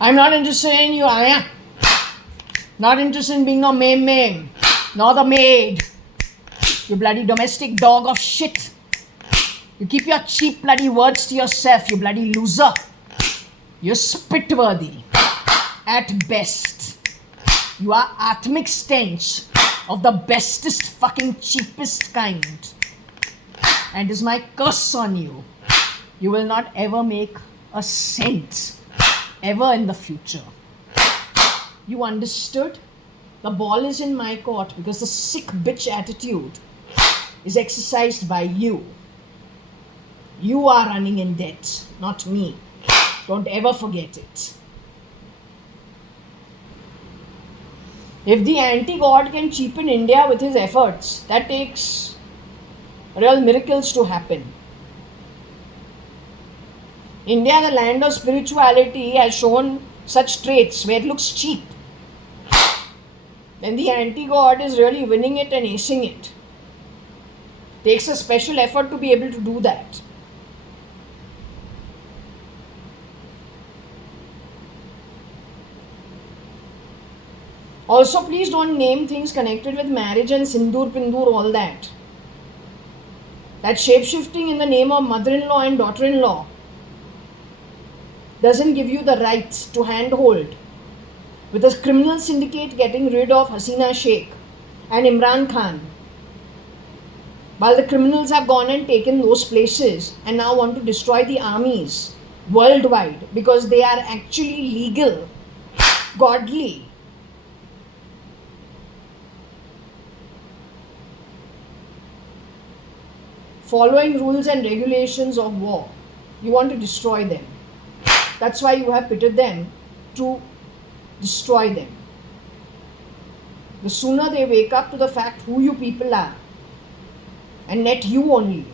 I'm not interested in you, Aya. Not interested in being no mame, nor the maid. You bloody domestic dog of shit. You keep your cheap bloody words to yourself, you bloody loser. You're spit-worthy. At best. You are atmic stench of the bestest fucking cheapest kind. And is my curse on you. You will not ever make a cent. Ever in the future. You understood? The ball is in my court because the sick bitch attitude is exercised by you. You are running in debt, not me. Don't ever forget it. If the anti-God can cheapen India with his efforts, that takes real miracles to happen. India, the land of spirituality, has shown such traits where it looks cheap. Then the anti-God is really winning it and acing it. Takes a special effort to be able to do that. Also, please don't name things connected with marriage and sindoor, pindoor, all that. That shape-shifting in the name of mother-in-law and daughter-in-law doesn't give you the right to handhold with a criminal syndicate getting rid of Hasina Sheikh and Imran Khan. While the criminals have gone and taken those places and now want to destroy the armies worldwide because they are actually legal, godly. Following rules and regulations of war. You want to destroy them. That's why you have pitted them to destroy them. The sooner they wake up to the fact who you people are, and net you only,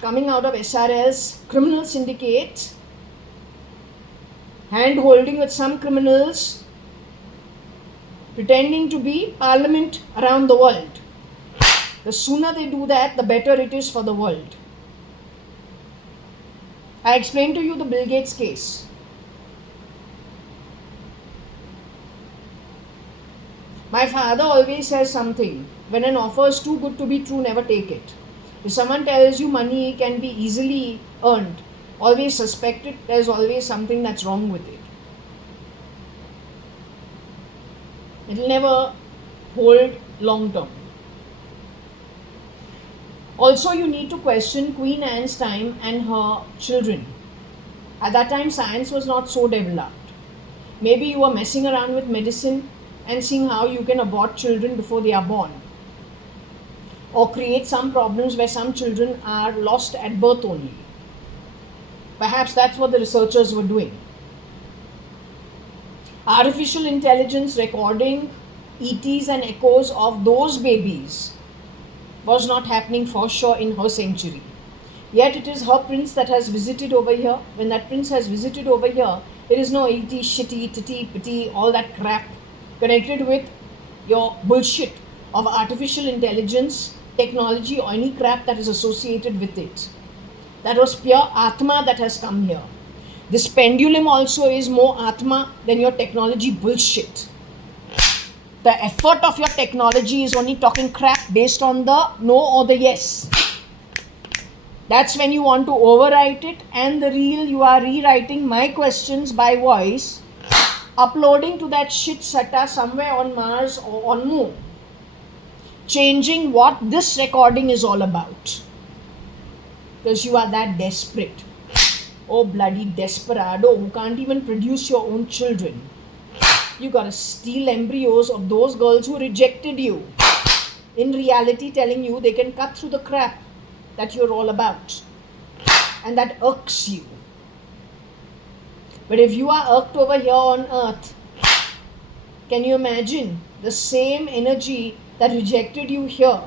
coming out of SRL's criminal syndicate, hand-holding with some criminals, pretending to be parliament around the world. The sooner they do that, the better it is for the world. I explained to you the Bill Gates case. My father always says something. When an offer is too good to be true, never take it. If someone tells you money can be easily earned, always suspect it. There's always something that's wrong with it. It will never hold long term. Also, you need to question Queen Anne's time and her children. At that time, science was not so developed. Maybe you were messing around with medicine and seeing how you can abort children before they are born. Or create some problems where some children are lost at birth only. Perhaps that's what the researchers were doing. Artificial intelligence recording ETs and echoes of those babies was not happening for sure in her century. Yet it is her prince that has visited over here. When that prince has visited over here, there is no ET, shitty, titty, pitty, all that crap connected with your bullshit of artificial intelligence, technology, or any crap that is associated with it. That was pure Atma that has come here. This pendulum also is more Atma than your technology bullshit. The effort of your technology is only talking crap based on the no or the yes. That's when you want to overwrite it, and the real you are rewriting my questions by voice, uploading to that shit sata somewhere on Mars or on Moon. Changing what this recording is all about. Because you are that desperate. Oh bloody desperado who can't even produce your own children. You gotta steal embryos of those girls who rejected you. In reality telling you they can cut through the crap that you're all about. And that irks you. But if you are irked over here on earth, can you imagine the same energy that rejected you here?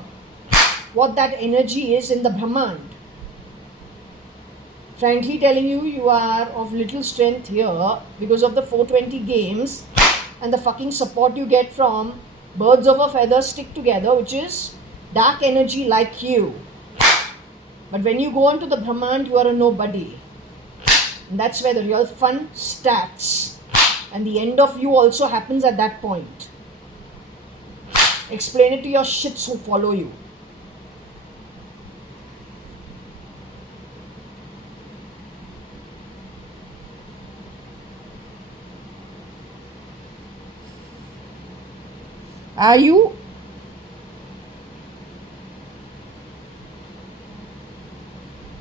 What that energy is in the Brahmand. Frankly telling you, you are of little strength here because of the 420 games and the fucking support you get from birds of a feather stick together, which is dark energy like you. But when you go on to the Brahmand, you are a nobody. And that's where the real fun starts. And the end of you also happens at that point. Explain it to your shits who follow you. Are you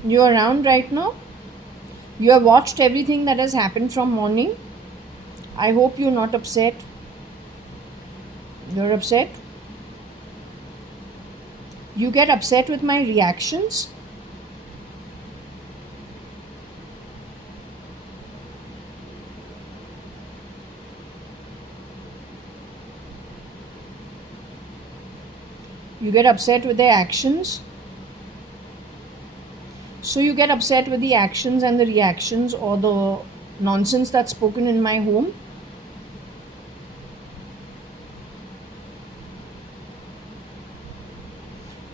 around right now? You have watched everything that has happened from morning. I hope you're not upset. You're upset? You get upset with my reactions? You get upset with their actions? So you get upset with the actions and the reactions or the nonsense that's spoken in my home?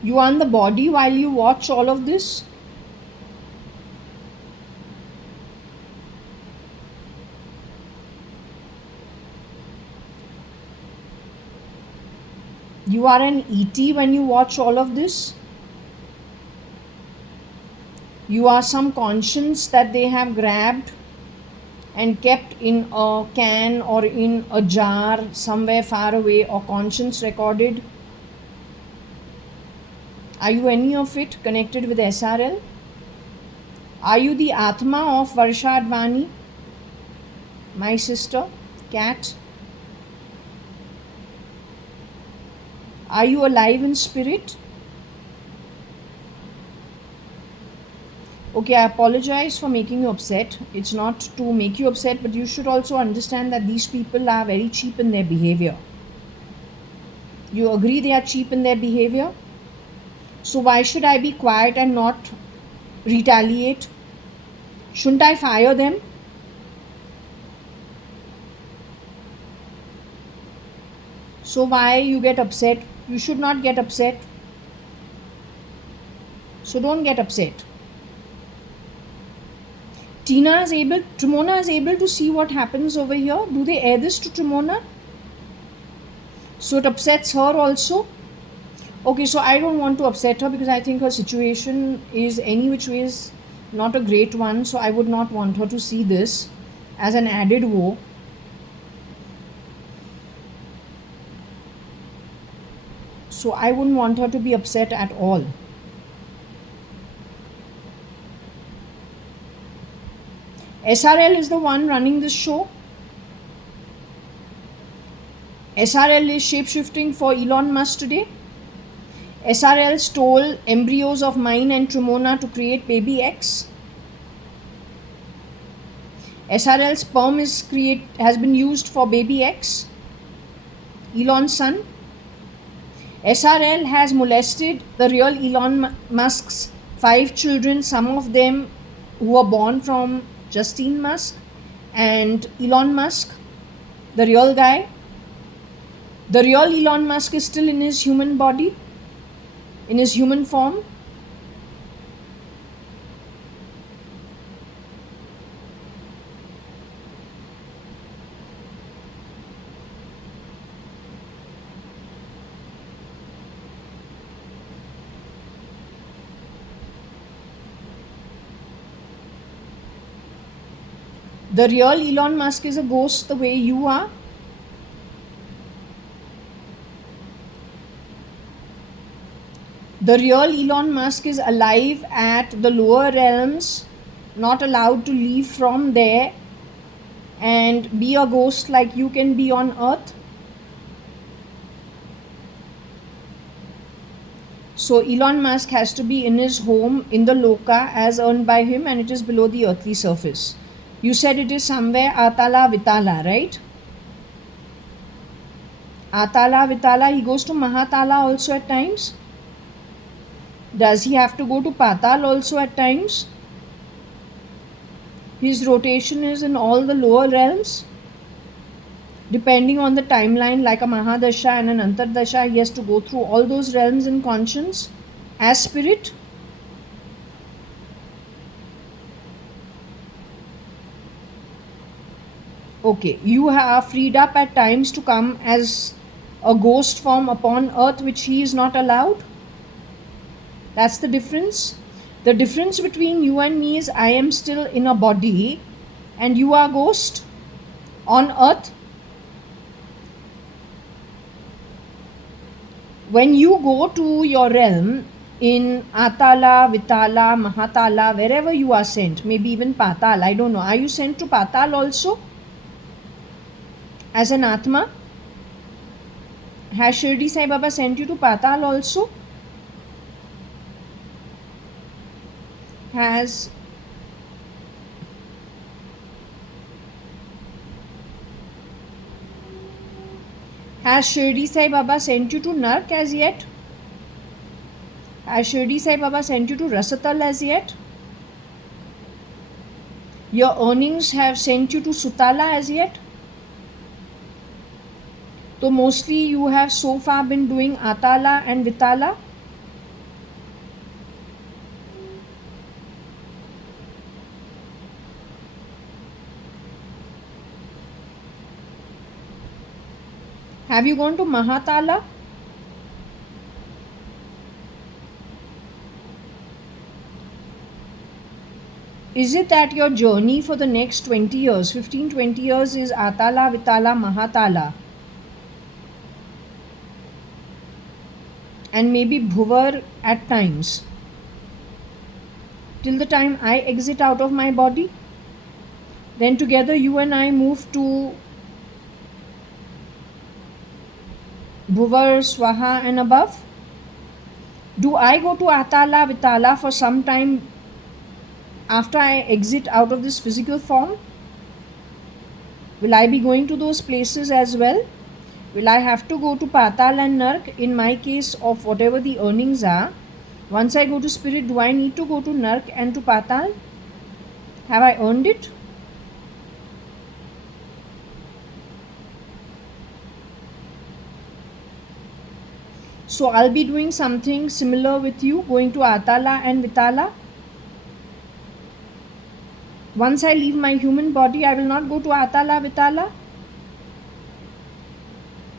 You are in the body while you watch all of this? You are an ET when you watch all of this? You are some conscience that they have grabbed and kept in a can or in a jar somewhere far away, or conscience recorded. Are you any of it connected with SRL? Are you the Atma of JAYA.ADVANI? My sister, cat? Are you alive in spirit? Okay, I apologize for making you upset. It's not to make you upset, but you should also understand that these people are very cheap in their behavior. You agree they are cheap in their behavior? So why should I be quiet and not retaliate? Shouldn't I fire them? So why you get upset? You should not get upset. So don't get upset. Trimona is able to see what happens over here. Do they air this to Trimona? So it upsets her also? Okay, so I don't want to upset her because I think her situation is any which way is not a great one. So I would not want her to see this as an added woe. So I wouldn't want her to be upset at all. SRL is the one running this show. SRL is shapeshifting for Elon Musk today. SRL stole embryos of mine and Trimona to create baby X. SRL sperm has been used for baby X, Elon's son. SRL has molested the real Elon Musk's 5 children, some of them who were born from Justine Musk and Elon Musk, the real guy. The real Elon Musk is still in his human body, in his human form. The real Elon Musk is a ghost the way you are. The real Elon Musk is alive at the lower realms, not allowed to leave from there and be a ghost like you can be on earth. So Elon Musk has to be in his home in the Loka as earned by him, and it is below the earthly surface. You said it is somewhere Atala Vitala, right? Atala Vitala, he goes to Mahatala also at times. Does he have to go to Patal also at times? His rotation is in all the lower realms. Depending on the timeline, like a Mahadasha and an Antardasha, he has to go through all those realms in conscience as spirit. Okay, you are freed up at times to come as a ghost form upon earth, which he is not allowed. That's the difference. The difference between you and me is I am still in a body and you are ghost on earth. When you go to your realm in Atala, Vitala, Mahatala, wherever you are sent, maybe even Patal, I don't know. Are you sent to Patal also as an Atma? Has Shirdi Sai Baba sent you to Patal also? Has Shirdi Sai Baba sent you to Nark as yet? Has Shirdi Sai Baba sent you to Rasatal as yet? Your earnings have sent you to Sutala as yet? So mostly you have so far been doing Atala and Vitala. Have you gone to Mahatala? Is it that your journey for the next 20 years, 15, 20 years is Atala, Vitala, Mahatala? And maybe Bhuvar at times. Till the time I exit out of my body. Then together you and I move to Bhuvar, Swaha and above. Do I go to Atala, Vitala for some time after I exit out of this physical form? Will I be going to those places as well? Will I have to go to Patal and Nark in my case of whatever the earnings are? Once I go to spirit, do I need to go to Nark and to Patal? Have I earned it? So I'll be doing something similar with you, going to Atala and Vitala. Once I leave my human body, I will not go to Atala, Vitala.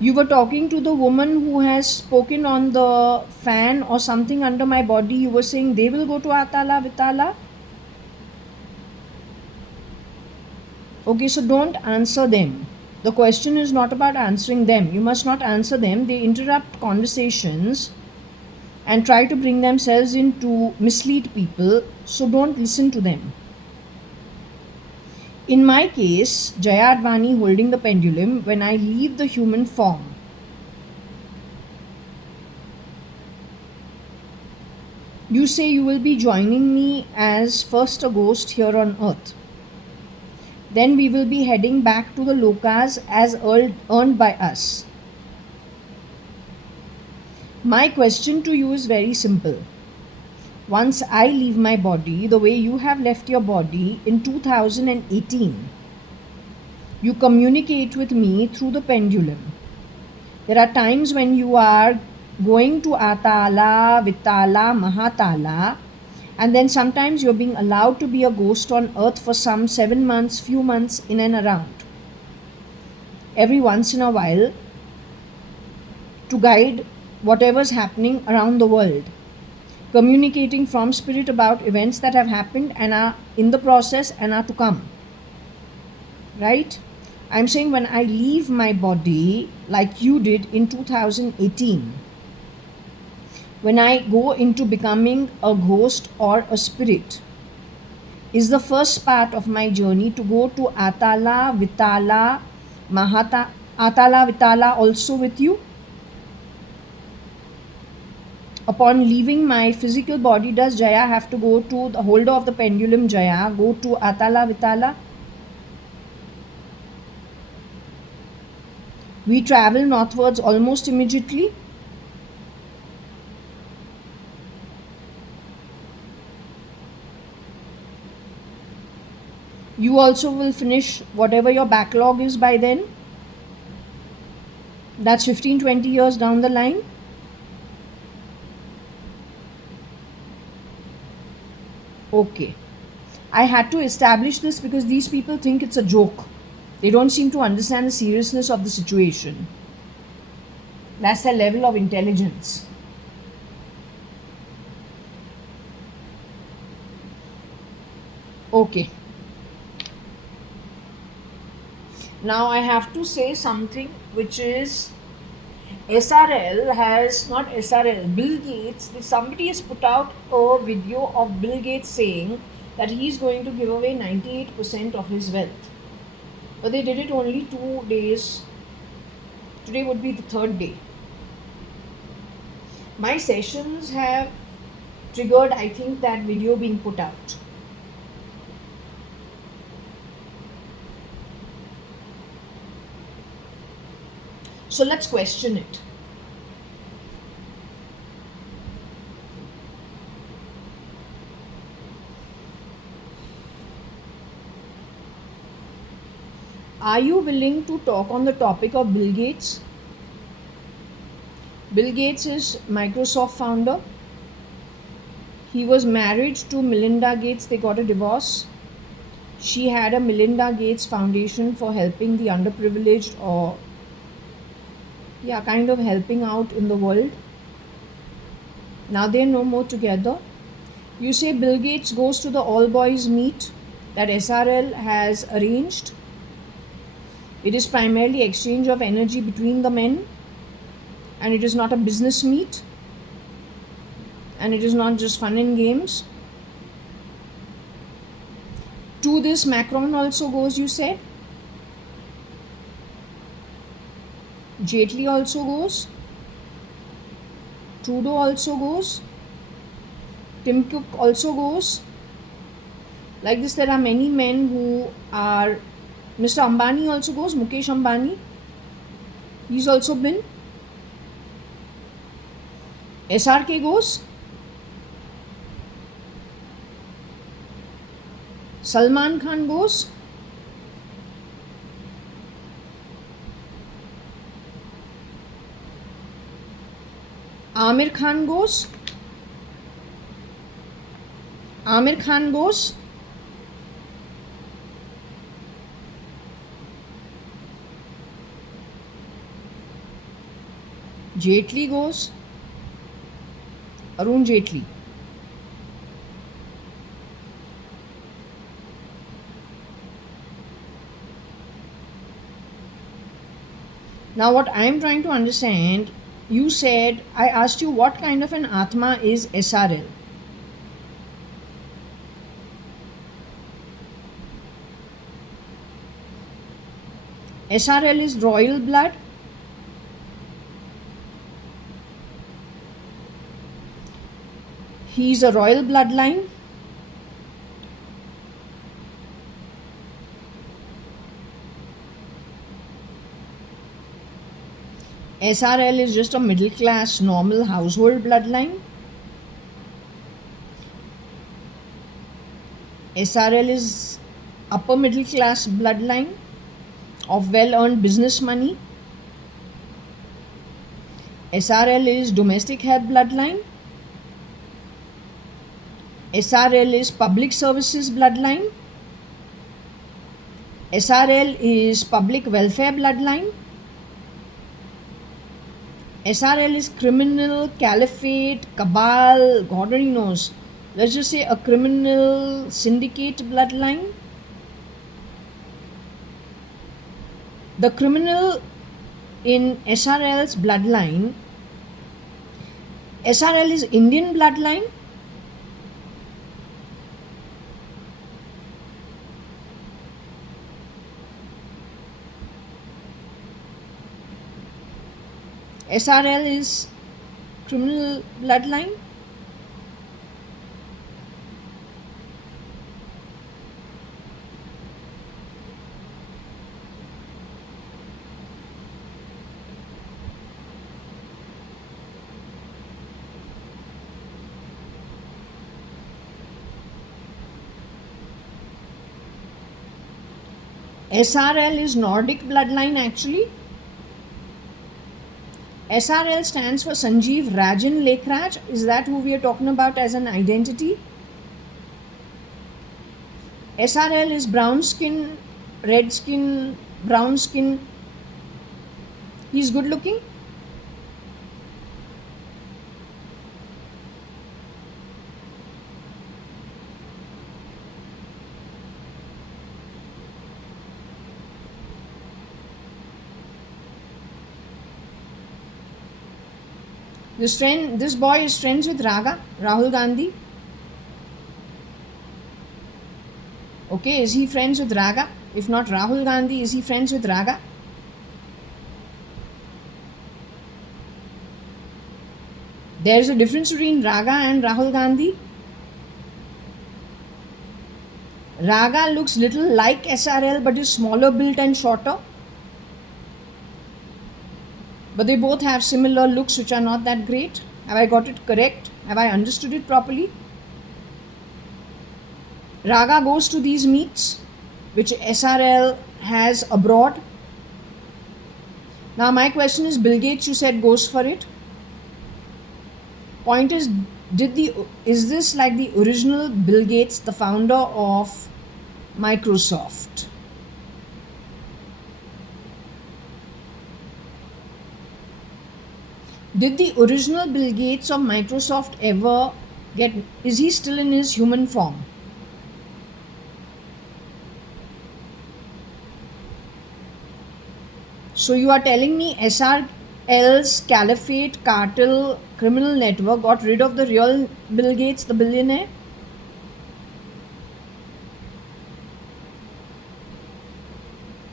You were talking to the woman who has spoken on the fan or something under my body. You were saying they will go to Atala, Vitala. Okay, so don't answer them. The question is not about answering them. You must not answer them. They interrupt conversations and try to bring themselves in to mislead people. So don't listen to them. In my case, JAYA.ADVANI holding the pendulum, when I leave the human form, you say you will be joining me as first a ghost here on earth. Then we will be heading back to the lokas as earned by us. My question to you is very simple. Once I leave my body, the way you have left your body in 2018, you communicate with me through the pendulum. There are times when you are going to Atala, Vitala, Mahatala, and then sometimes you're being allowed to be a ghost on earth for some 7 months, few months in and around. Every once in a while to guide whatever's happening around the world. Communicating from spirit about events that have happened and are in the process and are to come. Right? I'm saying when I leave my body, like you did in 2018, when I go into becoming a ghost or a spirit, is the first part of my journey to go to Atala, Vitala, Atala, Vitala also with you. Upon leaving my physical body, does Jaya have to go to the holder of the pendulum, Jaya, go to Atala, Vitala? We travel northwards almost immediately. You also will finish whatever your backlog is by then. That's 15-20 years down the line. Okay. I had to establish this because these people think it's a joke. They don't seem to understand the seriousness of the situation. That's their level of intelligence. Okay. Now I have to say something which is SRL has, not SRL, Bill Gates, somebody has put out a video of Bill Gates saying that he's going to give away 98% of his wealth. But they did it only 2 days. Today would be the third day. My sessions have triggered, I think, that video being put out. So let's question it. Are you willing to talk on the topic of Bill Gates? Bill Gates is Microsoft founder. He was married to Melinda Gates. They got a divorce. She had a Melinda Gates Foundation for helping the underprivileged, or kind of helping out in the world. Now they're no more together. You say Bill Gates goes to the all boys meet that SRL has arranged. It is primarily exchange of energy between the men, and it is not a business meet, and it is not just fun and games. To this, Macron also goes, you said. Jaitley also goes. Trudeau also goes. Tim Cook also goes. Like this, there are many men who are. Mr. Ambani also goes. Mukesh Ambani. He's also been. SRK goes. Salman Khan goes. Amir Khan goes. Amir Khan goes. Jaitley goes. Arun Jaitley. Now what I am trying to understand, you said, I asked you what kind of an Atma is SRL. SRL is royal blood. He is a royal bloodline. SRL is just a middle class, normal household bloodline. SRL is upper middle class bloodline of well earned business money. SRL is domestic help bloodline. SRL is public services bloodline. SRL is public welfare bloodline. SRL is criminal, caliphate, cabal, God only knows. Let's just say a criminal syndicate bloodline. The criminal in SRL's bloodline, SRL is Indian bloodline. SRL is criminal bloodline. SRL is Nordic bloodline actually. SRL stands for Sanjeev Rajan Lekhraj. Is that who we are talking about as an identity? SRL is brown skin, red skin, brown skin. He's good looking. This boy is friends with Rahul Gandhi. Okay, is he friends with Raga? If not Rahul Gandhi, is he friends with Raga? There is a difference between Raga and Rahul Gandhi. Raga looks little like SRL but is smaller built and shorter. But they both have similar looks which are not that great. Have I got it correct? Have I understood it properly? Raga goes to these meets which SRL has abroad. Now my question is, Bill Gates, you said, goes for it. Point is, is this like the original Bill Gates, the founder of Microsoft? Did the original Bill Gates of Microsoft ever is he still in his human form? So you are telling me SRL's caliphate, cartel, criminal network got rid of the real Bill Gates, the billionaire?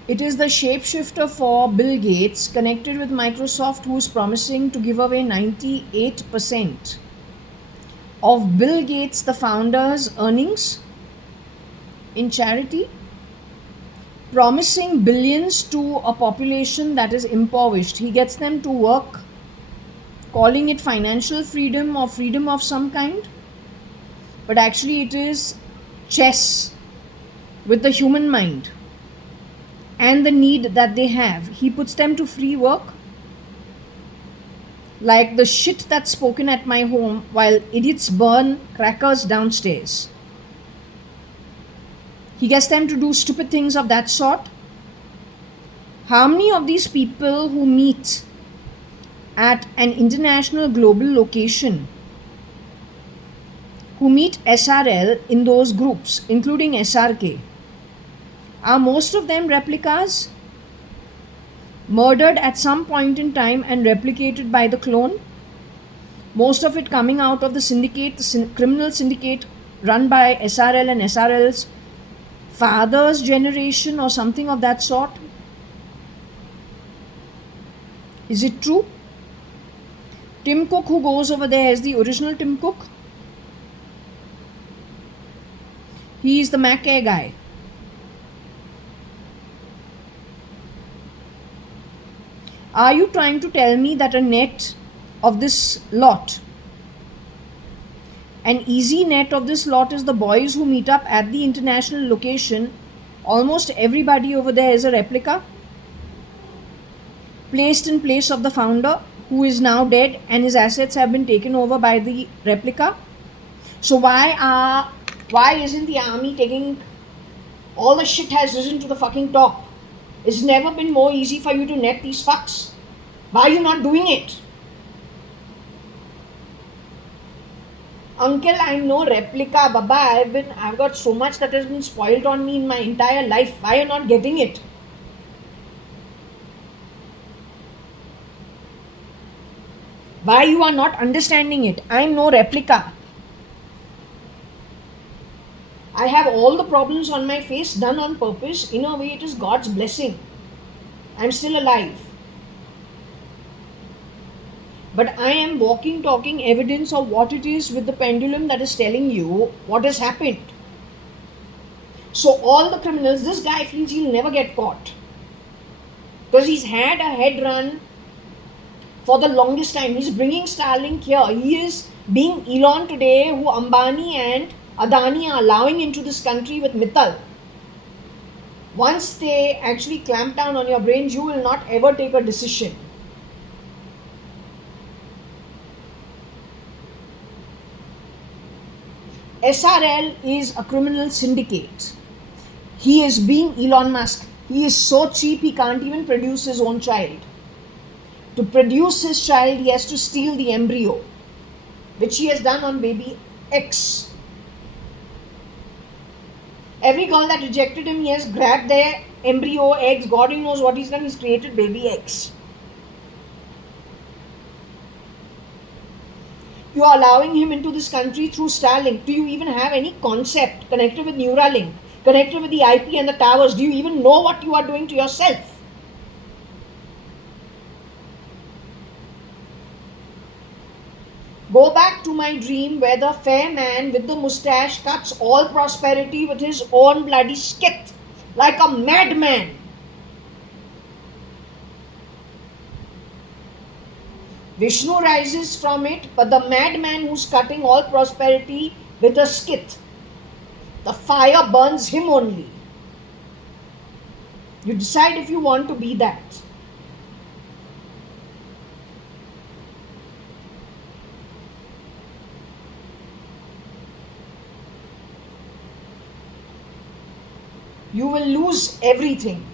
It is the shapeshifter for Bill Gates connected with Microsoft who is promising to give away 98% of Bill Gates, the founder's earnings in charity, promising billions to a population that is impoverished. He gets them to work, calling it financial freedom or freedom of some kind, but actually it is chess with the human mind and the need that they have. He puts them to free work, like the shit that's spoken at my home while idiots burn crackers downstairs. He gets them to do stupid things of that sort. How many of these people who meet at an international global location, who meet SRL in those groups, including SRK, are most of them replicas, murdered at some point in time and replicated by the clone? Most of it coming out of the syndicate, the criminal syndicate run by SRL and SRL's father's generation or something of that sort? Is it true? Tim Cook, who goes over there, is the original Tim Cook. He is the Mackay guy. Are you trying to tell me that a net of this lot, an easy net of this lot, is the boys who meet up at the international location? Almost everybody over there is a replica, placed in place of the founder who is now dead and his assets have been taken over by the replica. So why isn't the army taking all the shit has risen to the fucking top? It's never been more easy for you to net these fucks. Why are you not doing it? Uncle, I'm no replica, Baba. I've got so much that has been spoiled on me in my entire life. Why are you not getting it? Why you are not understanding it? I'm no replica. I have all the problems on my face done on purpose. In a way, it is God's blessing. I'm still alive. But I am walking, talking evidence of what it is with the pendulum that is telling you what has happened. So all the criminals, this guy feels he'll never get caught. Because he's had a head run for the longest time. He's bringing Starlink here. He is being Elon today, who Ambani and Adani are allowing into this country with Mittal. Once they actually clamp down on your brains, you will not ever take a decision. SRL is a criminal syndicate. He is being Elon Musk. He is so cheap he can't even produce his own child. To produce his child, he has to steal the embryo, which he has done on baby X. Every girl that rejected him, he has grabbed their embryo, eggs, God knows what he's done, he's created baby X. You are allowing him into this country through Starlink. Do you even have any concept connected with Neuralink, connected with the IP and the towers? Do you even know what you are doing to yourself? Go back to my dream where the fair man with the mustache cuts all prosperity with his own bloody skit, like a madman. Vishnu rises from it, but the madman who's cutting all prosperity with a skit, the fire burns him only. You decide if you want to be that. You will lose everything.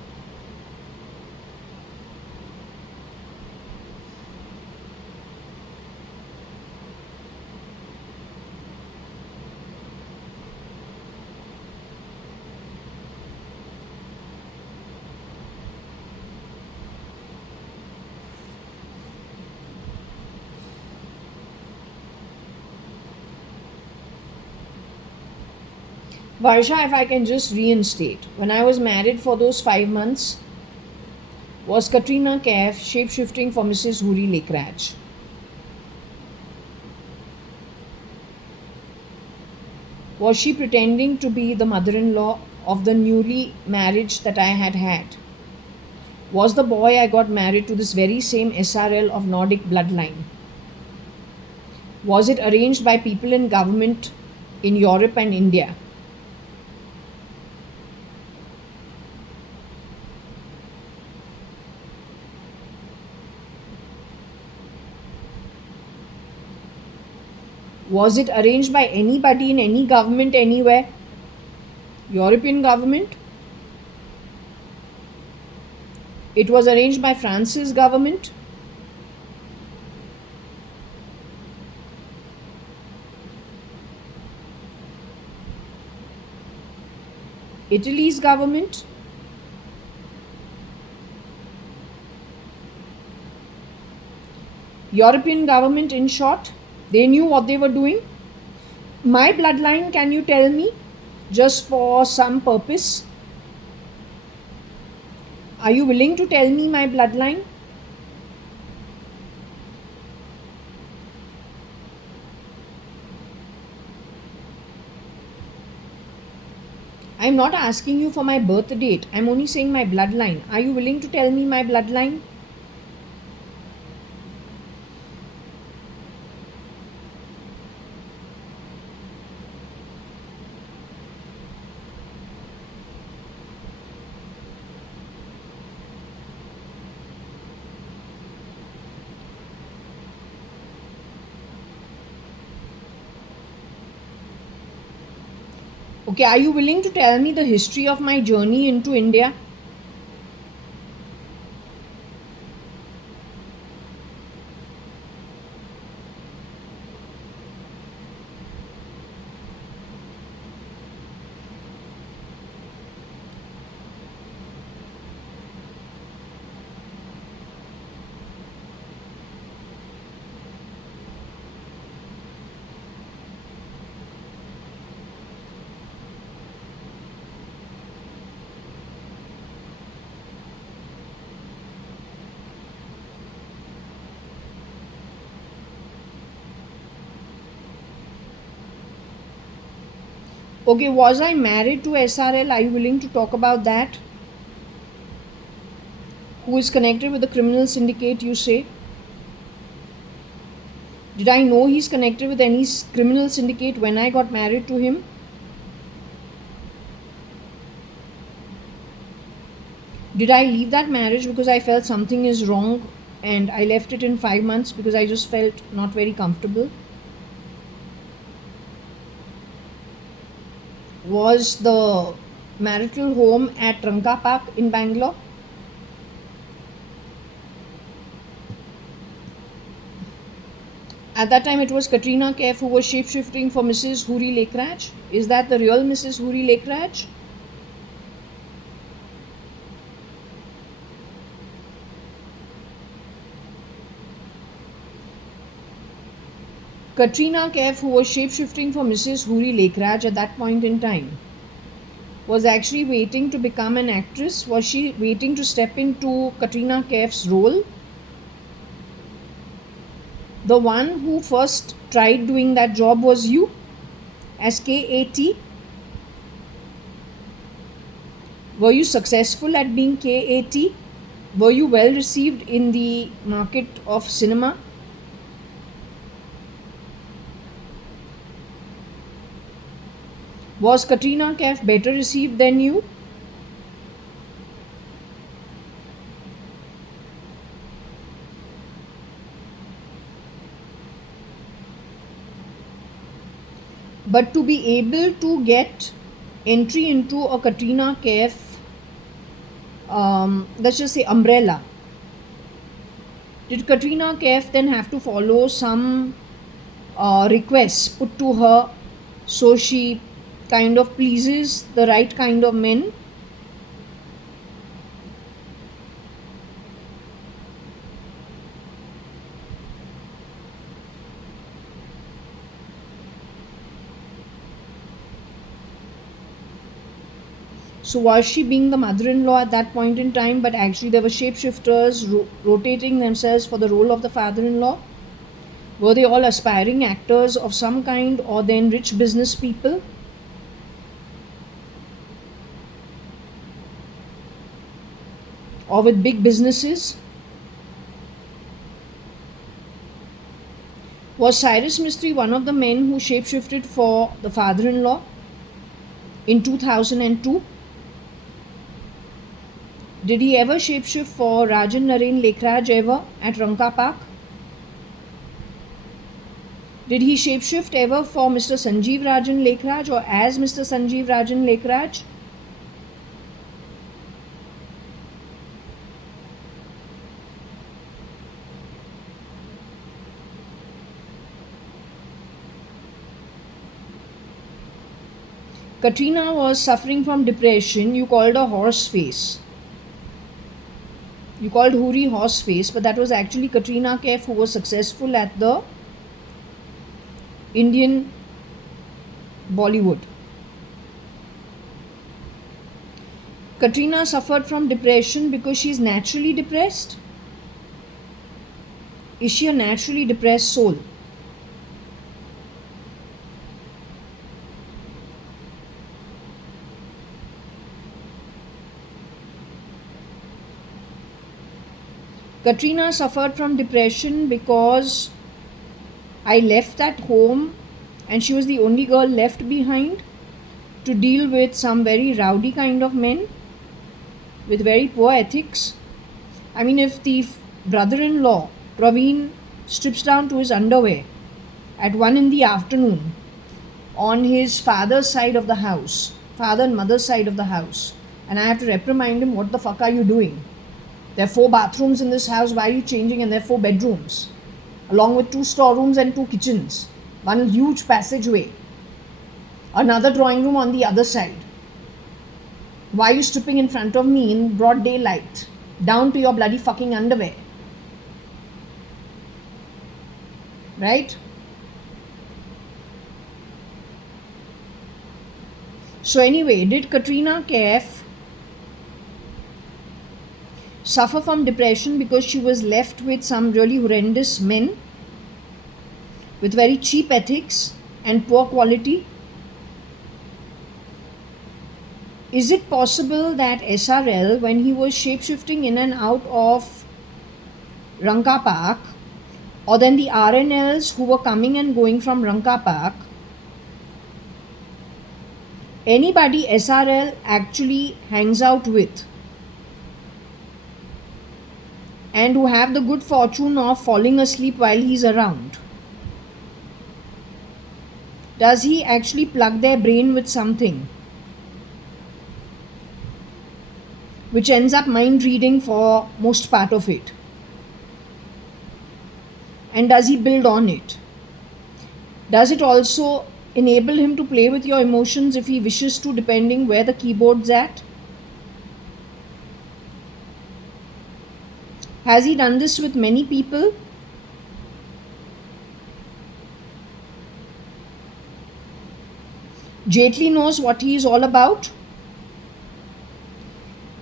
Varsha, if I can just reinstate, when I was married for those 5 months, was Katrina Kaif shape-shifting for Mrs. Huri Lekraj? Was she pretending to be the mother-in-law of the newly marriage that I had had? Was the boy I got married to this very same SRL of Nordic bloodline? Was it arranged by people in government in Europe and India? Was it arranged by anybody in any government anywhere? European government? It was arranged by France's government? Italy's government? European government, in short? They knew what they were doing. My bloodline, can you tell me, just for some purpose? Are you willing to tell me my bloodline? I'm not asking you for my birth date. I'm only saying my bloodline. Are you willing to tell me my bloodline? Okay, are you willing to tell me the history of my journey into India? Okay, was I married to SRL? Are you willing to talk about that? Who is connected with the criminal syndicate, you say? Did I know he's connected with any criminal syndicate when I got married to him? Did I leave that marriage because I felt something is wrong and I left it in 5 months because I just felt not very comfortable? Was the marital home at Ranka Park in Bangalore? At that time, it was Katrina Kaif who was shape-shifting for Mrs. Huri Lekraj. Is that the real Mrs. Huri Lekraj? Katrina Kaif, who was shapeshifting for Mrs. Huri Lekraj at that point in time, was actually waiting to become an actress? Was she waiting to step into Katrina Kaif's role? The one who first tried doing that job was you as KAT. Were you successful at being KAT? Were you well received in the market of cinema? Was Katrina Kaif better received than you? But to be able to get entry into a Katrina Kaif, let's just say umbrella, did Katrina Kaif then have to follow some requests put to her so she kind of pleases the right kind of men? So was she being the mother-in-law at that point in time, but actually there were shapeshifters rotating themselves for the role of the father-in-law? Were they all aspiring actors of some kind, or then rich business people? Or with big businesses? Was Cyrus Mistry one of the men who shapeshifted for the father-in-law in 2002? Did he ever shapeshift for Rajan Naren Lekraj ever at Ranka Park? Did he shapeshift ever for Mr. Sanjeev Rajan Lekraj or as Mr. Sanjeev Rajan Lekraj? Katrina was suffering from depression. You called her horse face. You called Huri horse face, but that was actually Katrina Kaif who was successful at the Indian Bollywood. Katrina suffered from depression because she is naturally depressed. Is she a naturally depressed soul? Katrina suffered from depression because I left at home and she was the only girl left behind to deal with some very rowdy kind of men with very poor ethics. I mean, if the brother-in-law, Praveen, strips down to his underwear at 1 in the afternoon on his father's side of the house, father and mother's side of the house, and I have to reprimand him, what the fuck are you doing? There are 4 bathrooms in this house, why are you changing? And there are 4 bedrooms, along with 2 storerooms and 2 kitchens, one huge passageway, another drawing room on the other side. Why are you stripping in front of me in broad daylight, down to your bloody fucking underwear? Right? So anyway, did Katrina Kaif suffer from depression because she was left with some really horrendous men with very cheap ethics and poor quality? Is it possible that SRL, when he was shapeshifting in and out of Ranka Park, or then the RNLs who were coming and going from Ranka Park, anybody SRL actually hangs out with and who have the good fortune of falling asleep while he's around, does he actually plug their brain with something which ends up mind reading for most part of it? And does he build on it? Does it also enable him to play with your emotions if he wishes to, depending where the keyboard's at? Has he done this with many people? Jaitley knows what he is all about.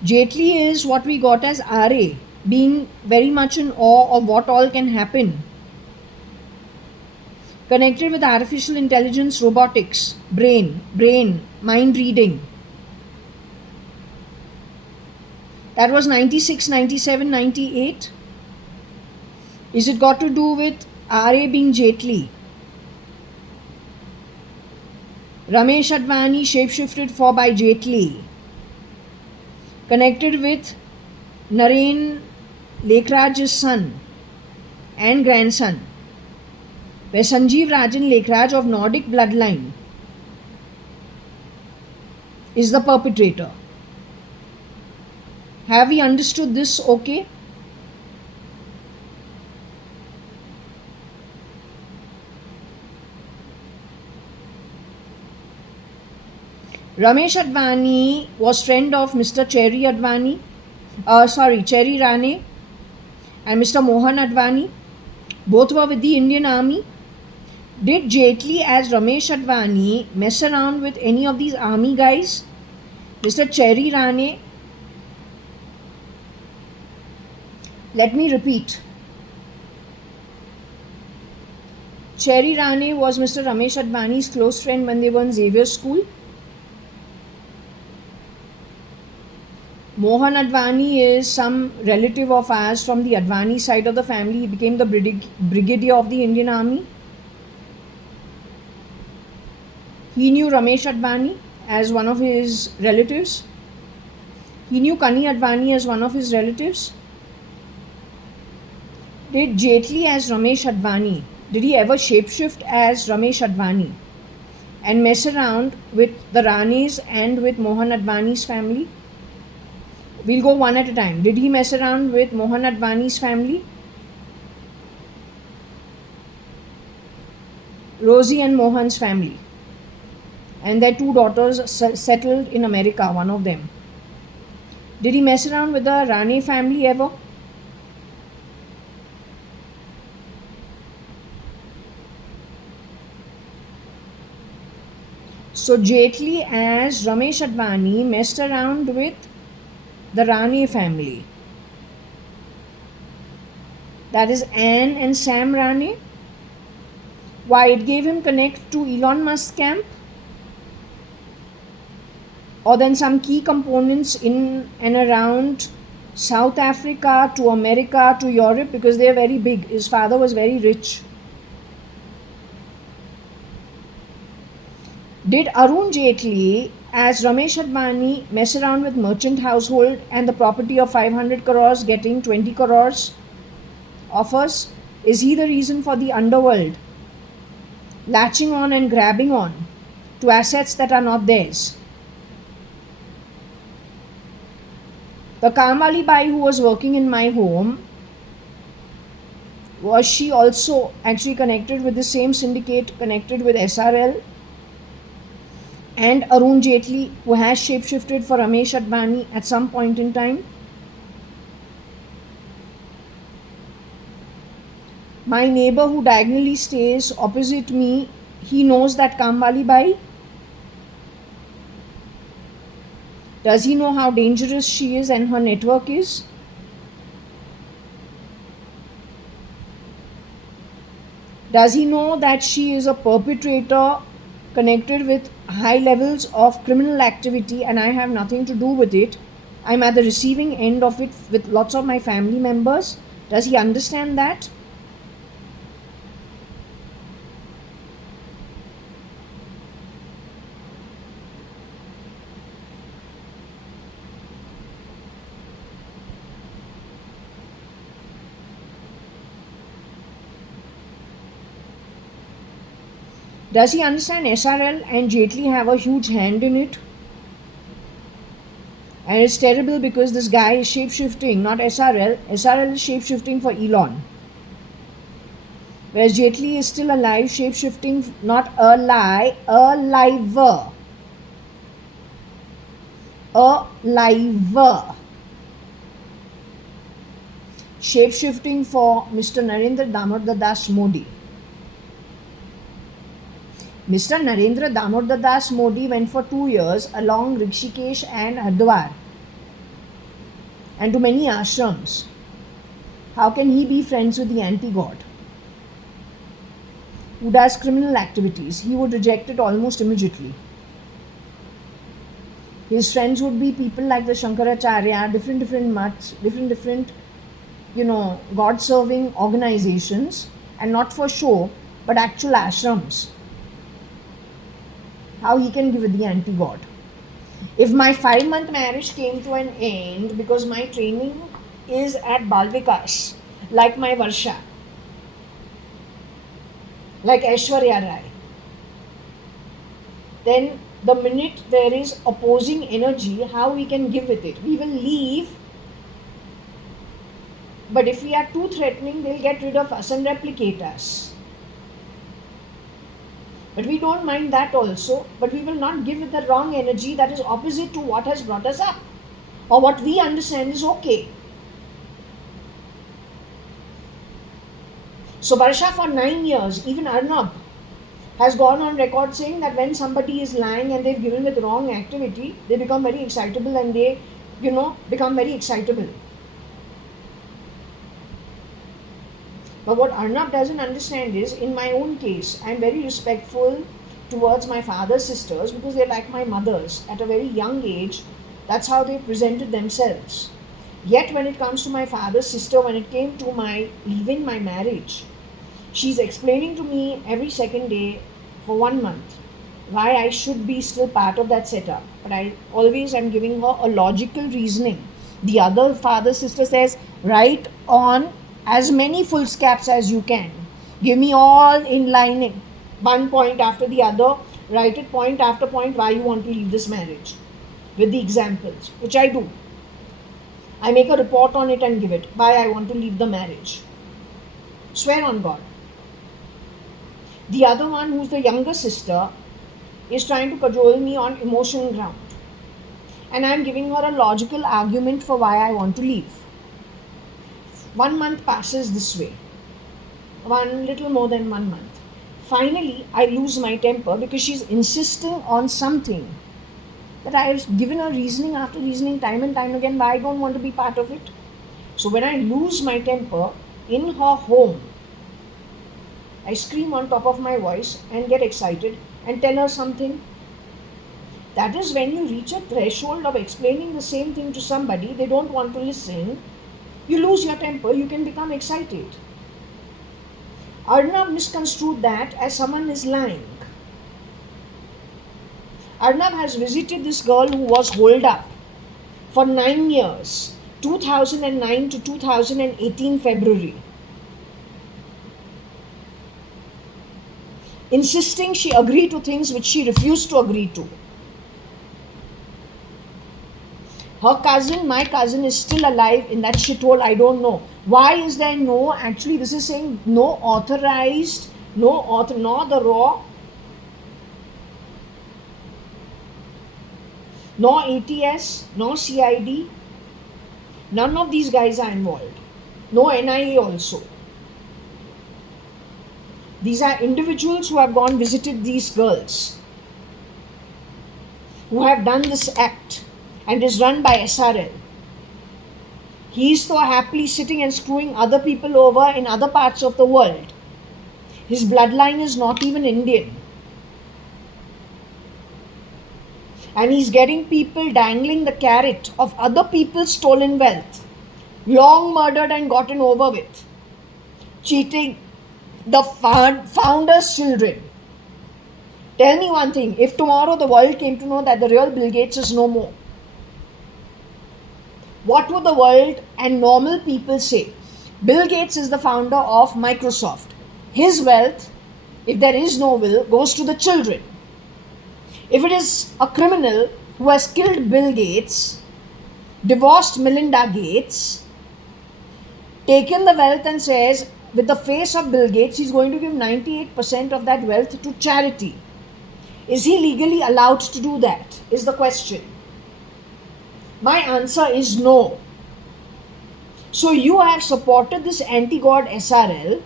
Jaitley is what we got as RA, being very much in awe of what all can happen. Connected with artificial intelligence, robotics, brain, mind reading. That was 96, 97, 98. Is it got to do with RA being Jaitley? Ramesh Advani shapeshifted for by Jaitley. Connected with Naren Lekhraj's son and grandson, where Sanjeev Rajan Lekhraj of Nordic bloodline is the perpetrator. Have we understood this okay? Ramesh Advani was friend of Mr. Cherry Rane and Mr. Mohan Advani. Both were with the Indian Army. Did Jaitley as Ramesh Advani mess around with any of these army guys? Mr. Cherry Rane. Let me repeat. Cherry Rane was Mr. Ramesh Advani's close friend when they were in Xavier School. Mohan Advani is some relative of ours from the Advani side of the family. He became the brigadier of the Indian Army. He knew Ramesh Advani as one of his relatives. He knew Kani Advani as one of his relatives. Did Jaitley as Ramesh Advani, did he ever shapeshift as Ramesh Advani and mess around with the Ranis and with Mohan Advani's family? We'll go one at a time. Did he mess around with Mohan Advani's family? Rosie and Mohan's family. And their two daughters settled in America, one of them. Did he mess around with the Rane family ever? So Jaitley as Ramesh Advani messed around with the Rane family. That is Anne and Sam Rane. Why? It gave him connect to Elon Musk's camp, or then some key components in and around South Africa to America to Europe, because they are very big. His father was very rich. Did Arun Jaitley as Ramesh Advani mess around with merchant household and the property of 500 crores getting 20 crores offers? Is he the reason for the underworld latching on and grabbing on to assets that are not theirs? The Kamali Bai who was working in my home, was she also actually connected with the same syndicate, connected with SRL? And Arun Jaitley, who has shapeshifted for Ramesh Advani at some point in time? My neighbor who diagonally stays opposite me, he knows that Kamali Bai? Does he know how dangerous she is and her network is? Does he know that she is a perpetrator connected with high levels of criminal activity and I have nothing to do with it? I'm at the receiving end of it with lots of my family members. Does he understand that? Does he understand SRL and Jaitley have a huge hand in it? And it's terrible because this guy is shapeshifting, not SRL. SRL is shapeshifting for Elon. Whereas Jaitley is still alive, shapeshifting, not alive, alive. Alive. Shapeshifting for Mr. Narendra Damodar Das Modi. Mr. Narendra Damodar Das Modi went for 2 years along Rishikesh and Hardwar and to many ashrams. How can he be friends with the anti-god who does criminal activities? He would reject it almost immediately. His friends would be people like the Shankaracharya, different mats, different God-serving organizations, and not for show, but actual ashrams. How he can give it the anti-god? If my 5-month marriage came to an end because my training is at Balvikas, like my Varsha, like Aishwarya Rai, then the minute there is opposing energy, how we can give with it? We will leave. But if we are too threatening, they'll get rid of us and replicate us. But we don't mind that also. But we will not give it the wrong energy that is opposite to what has brought us up, or what we understand is okay. So Varsha for 9 years, even Arnab has gone on record saying that when somebody is lying and they've given with wrong activity, they become very excitable and they, become very excitable. But what Arnab doesn't understand is, in my own case, I'm very respectful towards my father's sisters because they're like my mothers. At a very young age, that's how they presented themselves. Yet when it comes to my father's sister, when it came to my leaving my marriage, she's explaining to me every second day for 1 month why I should be still part of that setup. But I always am giving her a logical reasoning. The other father sister says, write on as many foolscaps as you can. Give me all in lining, one point after the other, write it point after point why you want to leave this marriage with the examples, which I do. I make a report on it and give it, why I want to leave the marriage. Swear on God. The other one, who's the younger sister, is trying to cajole me on emotional ground. And I'm giving her a logical argument for why I want to leave. 1 month passes this way. Little more than 1 month. Finally, I lose my temper because she's insisting on something that I have given her reasoning after reasoning time and time again why I don't want to be part of it. So when I lose my temper in her home, I scream on top of my voice and get excited and tell her something. That is when you reach a threshold of explaining the same thing to somebody, they don't want to listen, you lose your temper, you can become excited. Arnab misconstrued that as someone is lying. Arnab has visited this girl who was holed up for 9 years, 2009 to 2018 February. Insisting she agree to things which she refused to agree to. Her cousin, my cousin, is still alive in that shithole. I don't know. Why is there no, actually this is saying no authorized, nor the raw, nor ATS, nor CID. None of these guys are involved. No NIA also. These are individuals who have gone visited these girls, who have done this act, and is run by SRL. He is so happily sitting and screwing other people over in other parts of the world. His bloodline is not even Indian. And he's getting people dangling the carrot of other people's stolen wealth, long murdered and gotten over with, cheating the founder's children. Tell me one thing, if tomorrow the world came to know that the real Bill Gates is no more, what would the world and normal people say? Bill Gates is the founder of Microsoft. His wealth, if there is no will, goes to the children. If it is a criminal who has killed Bill Gates, divorced Melinda Gates, taken the wealth and says, with the face of Bill Gates, he's going to give 98% of that wealth to charity. Is he legally allowed to do that? Is the question. My answer is no. So you have supported this anti-god SRL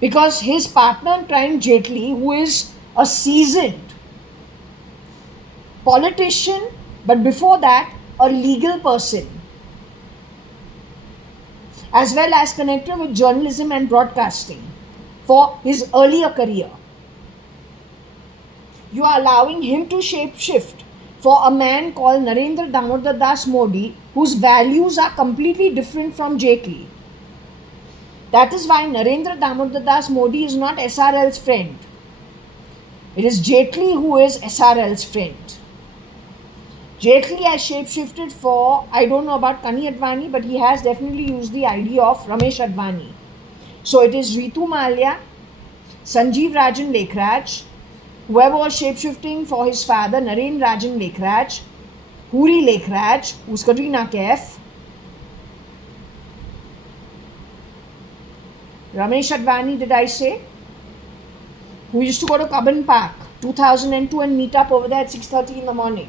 because his partner in crime Jaitley, who is a seasoned politician, but before that, a legal person, as well as connected with journalism and broadcasting for his earlier career. You are allowing him to shapeshift for a man called Narendra Damodar Das Modi, whose values are completely different from Jaitley. That is why Narendra Damodar Das Modi is not SRL's friend. It is Jaitley who is SRL's friend. Jaitley has shapeshifted for, I don't know about I-Advani, but he has definitely used the idea of Ramesh-Advani. So it is Ritu Malia, Sanjeev Rajan Lekhraj, whoever was shapeshifting for his father, Naren Rajan Lekhraj, Huri Lekhraj, who's Katrina Kaif, Ramesh-Advani, did I say? Who used to go to Cubbon Park, 2002, and meet up over there at 6:30 in the morning.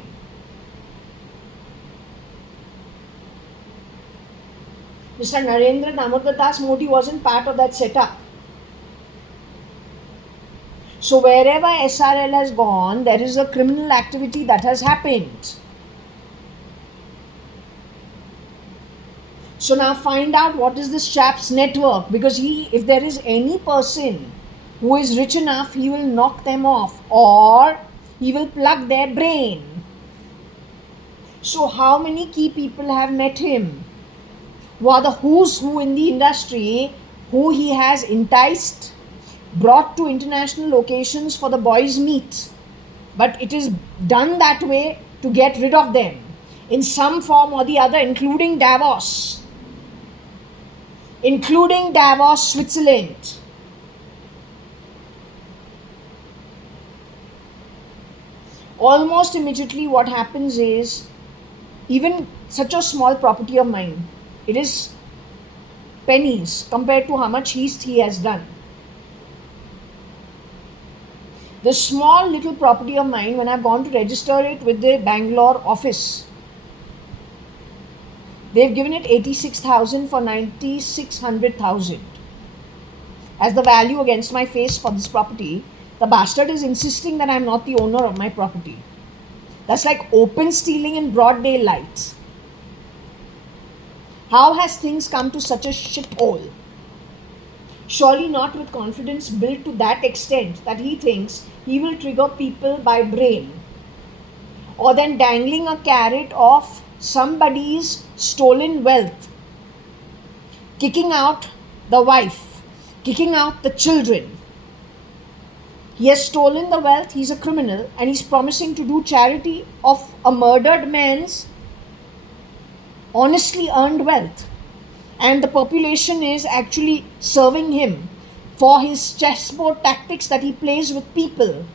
Mr. Narendra Damodar Das Modi wasn't part of that setup. So wherever SRL has gone, there is a criminal activity that has happened. So now find out what is this chap's network, because if there is any person who is rich enough, he will knock them off or he will plug their brain. So how many key people have met him? Who are the who's who in the industry, who he has enticed, brought to international locations for the boys' meet. But it is done that way to get rid of them in some form or the other, including Davos, Switzerland. Almost immediately what happens is, even such a small property of mine, it is pennies compared to how much he has done. This small little property of mine, when I've gone to register it with the Bangalore office, they've given it 86,000 for 9,600,000 as the value against my face for this property. The bastard is insisting that I'm not the owner of my property. That's like open stealing in broad daylight. How has things come to such a shithole? Surely not with confidence built to that extent that he thinks he will trigger people by brain, or then dangling a carrot of somebody's stolen wealth, kicking out the wife, kicking out the children. He has stolen the wealth, he's a criminal, and he's promising to do charity of a murdered man's honestly earned wealth. And the population is actually serving him for his chessboard tactics that he plays with people.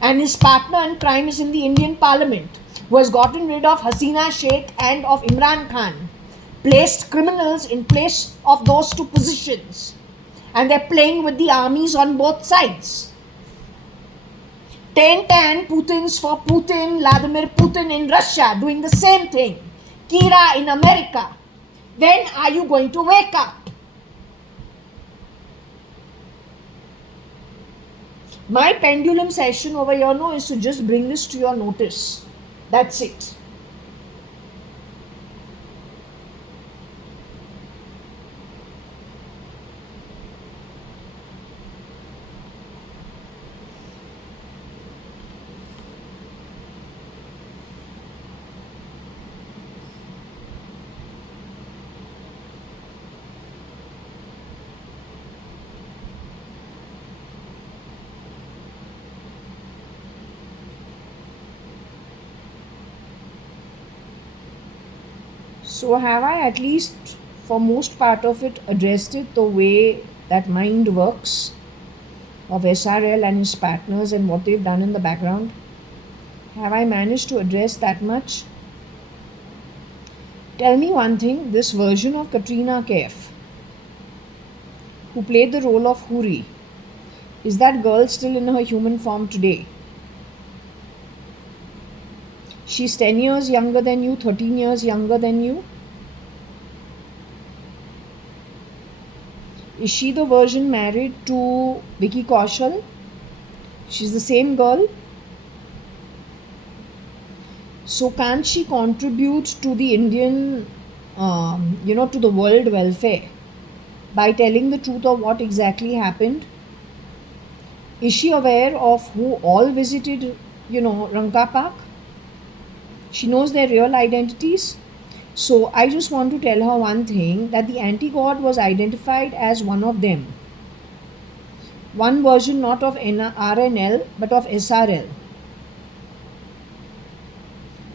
And his partner in crime is in the Indian Parliament, who has gotten rid of Hasina Sheikh and of Imran Khan, placed criminals in place of those two positions. And they're playing with the armies on both sides. 10 Putins for Putin, Vladimir Putin in Russia, doing the same thing. Kira in America. When are you going to wake up? My pendulum session over here now is to just bring this to your notice. That's it. So have I at least for most part of it addressed it the way that mind works of SRL and his partners and what they've done in the background? Have I managed to address that much? Tell me one thing, this version of Katrina Kaif, who played the role of Huri, is that girl still in her human form today? She's 10 years younger than you, 13 years younger than you. Is she the version married to Vicky Kaushal? She's the same girl. So can't she contribute to the Indian, to the world welfare by telling the truth of what exactly happened? Is she aware of who all visited, Ranka Park? She knows their real identities. So I just want to tell her one thing, that the anti-god was identified as one of them. One version not of RNL but of SRL.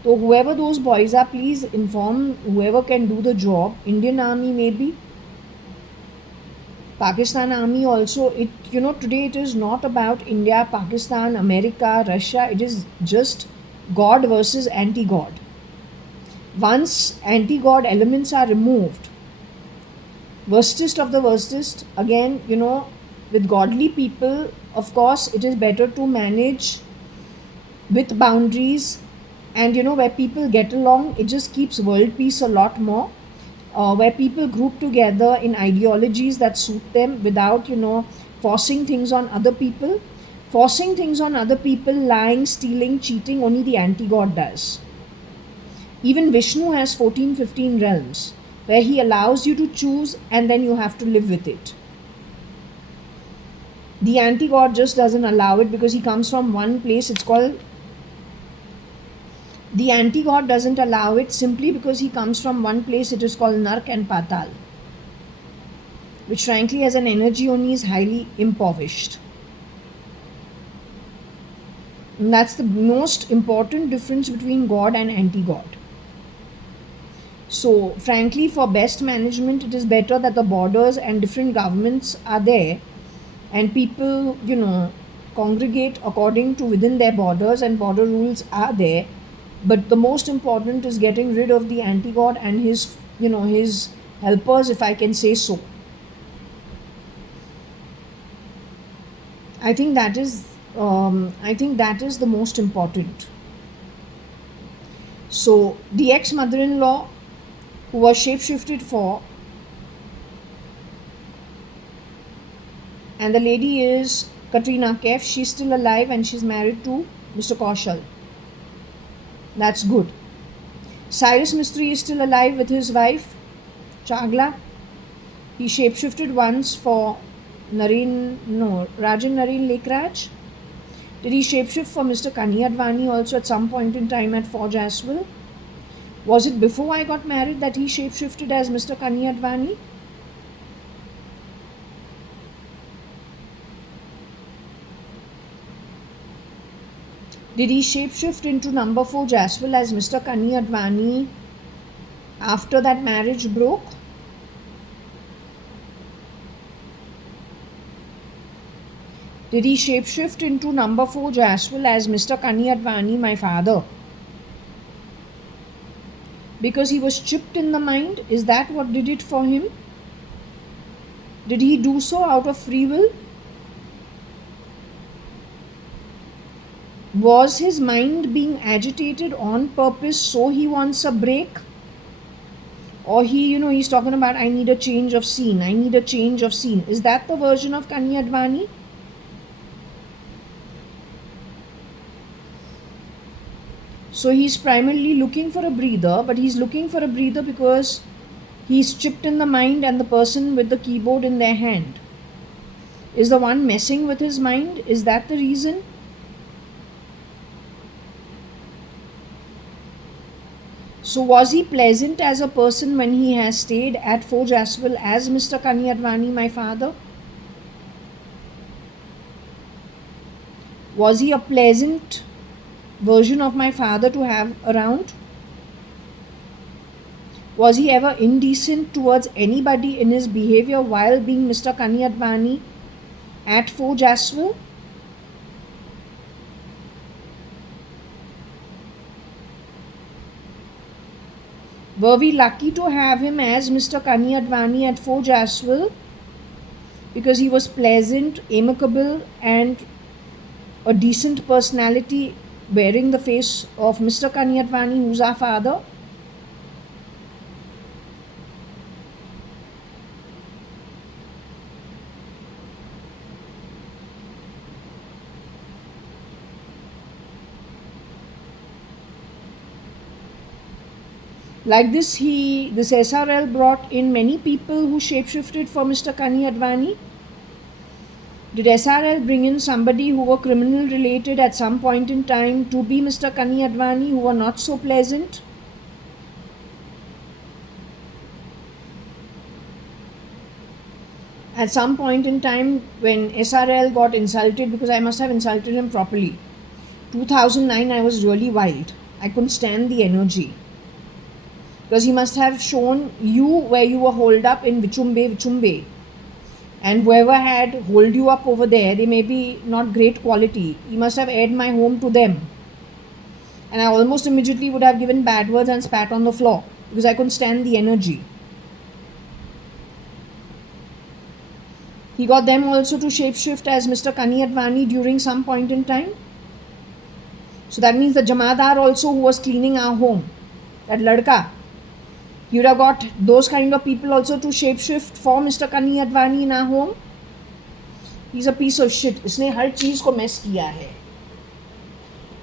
So whoever those boys are, please inform whoever can do the job. Indian Army maybe, Pakistan Army also. Today it is not about India, Pakistan, America, Russia. It is just God versus anti-God. Once anti-God elements are removed, worstest of the worstest, again, with godly people, of course, it is better to manage with boundaries, and where people get along, it just keeps world peace a lot more. Where people group together in ideologies that suit them without forcing things on other people. Forcing things on other people, lying, stealing, cheating, only the anti-god does. Even Vishnu has 14, 15 realms where he allows you to choose and then you have to live with it. The anti-god just doesn't allow it because he comes from one place. The anti-god doesn't allow it simply because he comes from one place. It is called Nark and Patal, which frankly as an energy only is highly impoverished. And that's the most important difference between God and anti-God. So frankly, for best management, it is better that the borders and different governments are there and people, congregate according to within their borders, and border rules are there. But the most important is getting rid of the anti-god and his helpers, if I can say so. I think that is the most important. So the ex-mother-in-law who was shapeshifted for, and the lady is Katrina Kaif. She's still alive and she's married to Mr. Kaushal. That's good. Cyrus Mistry is still alive with his wife Chagla. He shapeshifted once for Rajan Nareen Lekraj. Did he shapeshift for Mr. Kani-Advani also at some point in time at Forge as well? Was it before I got married that he shapeshifted as Mr. Kani-Advani? Did he shapeshift into number 4 as well as Mr. Kani-Advani after that marriage broke? Did he shapeshift into number 4 as well as Mr. Kani-Advani, my father? Because he was chipped in the mind? Is that what did it for him? Did he do so out of free will? Was his mind being agitated on purpose so he wants a break? Or he's talking about, I need a change of scene. I need a change of scene. Is that the version of Kani-Advani? So he's primarily looking for a breather, but he's looking for a breather because he's chipped in the mind, and the person with the keyboard in their hand is the one messing with his mind. Is that the reason? So was he pleasant as a person when he has stayed at Forge as well as Mr. Kani-Advani, my father? Was he a pleasant version of my father to have around? Was he ever indecent towards anybody in his behavior while being Mr. Kani-Advani at Forge as well? Were we lucky to have him as Mr. Kani-Advani at Forge as well? Because he was pleasant, amicable, and a decent personality, wearing the face of Mr. Kani-Advani, who's our father. Like this, this SRL brought in many people who shapeshifted for Mr. I-Advani. Did SRL bring in somebody who were criminal related at some point in time to be Mr. I-Advani, who were not so pleasant? At some point in time when SRL got insulted, because I must have insulted him properly. 2009, I was really wild. I couldn't stand the energy. Because he must have shown you where you were holed up in Vichumbe. And whoever had holed you up over there, they may be not great quality. He must have aired my home to them. And I almost immediately would have given bad words and spat on the floor. Because I couldn't stand the energy. He got them also to shapeshift as Mr. I-Advani during some point in time. So that means the Jamadar also who was cleaning our home, that ladka, you would have got those kind of people also to shapeshift for Mr. I-Advani in our home. He's a piece of shit. इसने हर चीज़ को mess किया है.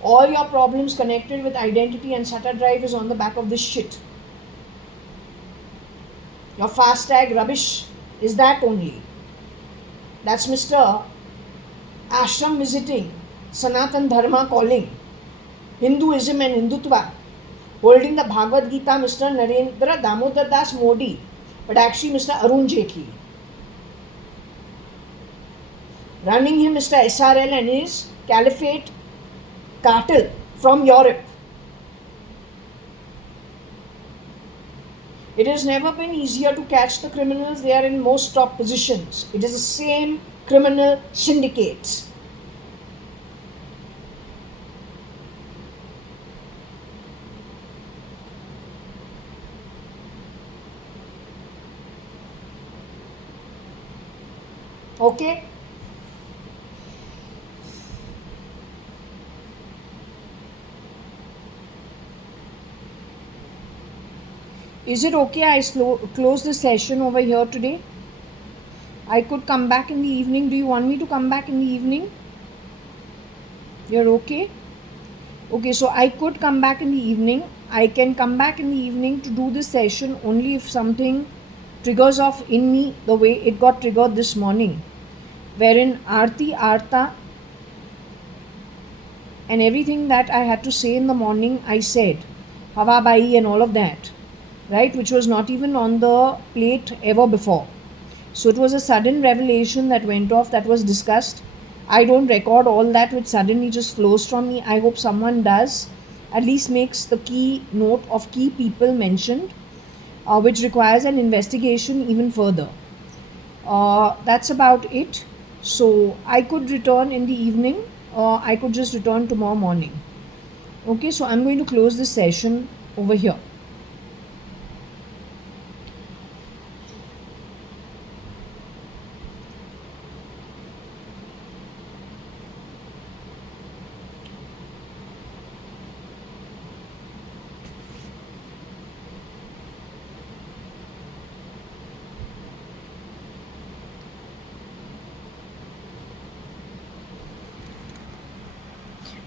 All your problems connected with identity and SATA drive is on the back of this shit. Your FASTag rubbish is that only. That's Mr. Ashram visiting, Sanatan Dharma calling, Hinduism and Hindutva, holding the Bhagavad Gita, Mr. Narendra Damodar Das Modi, but actually Mr. Arun Jaitley. Running him Mr. SRL and his caliphate cartel from Europe. It has never been easier to catch the criminals. They are in most top positions. It is the same criminal syndicates. Okay? Is it okay I close the session over here today? I could come back in the evening. Do you want me to come back in the evening? You're okay? Okay, so I could come back in the evening. I can come back in the evening to do this session only if something triggers off in me the way it got triggered this morning, wherein Aarti, Artha and everything that I had to say in the morning I said, Hava Bai and all of that, right, which was not even on the plate ever before. So it was a sudden revelation that went off, that was discussed. I don't record all that which suddenly just flows from me. I hope someone does, at least makes the key note of key people mentioned, which requires an investigation even further. That's about it. So I could return in the evening, or I could just return tomorrow morning. Okay, so I'm going to close this session over here.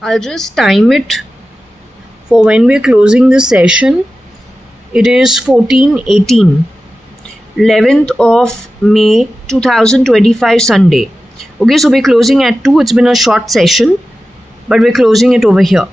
I'll just time it for when we're closing this session. It is 14:18, 11th of May 2025, Sunday. Okay, so we're closing at 2. It's been a short session, but we're closing it over here.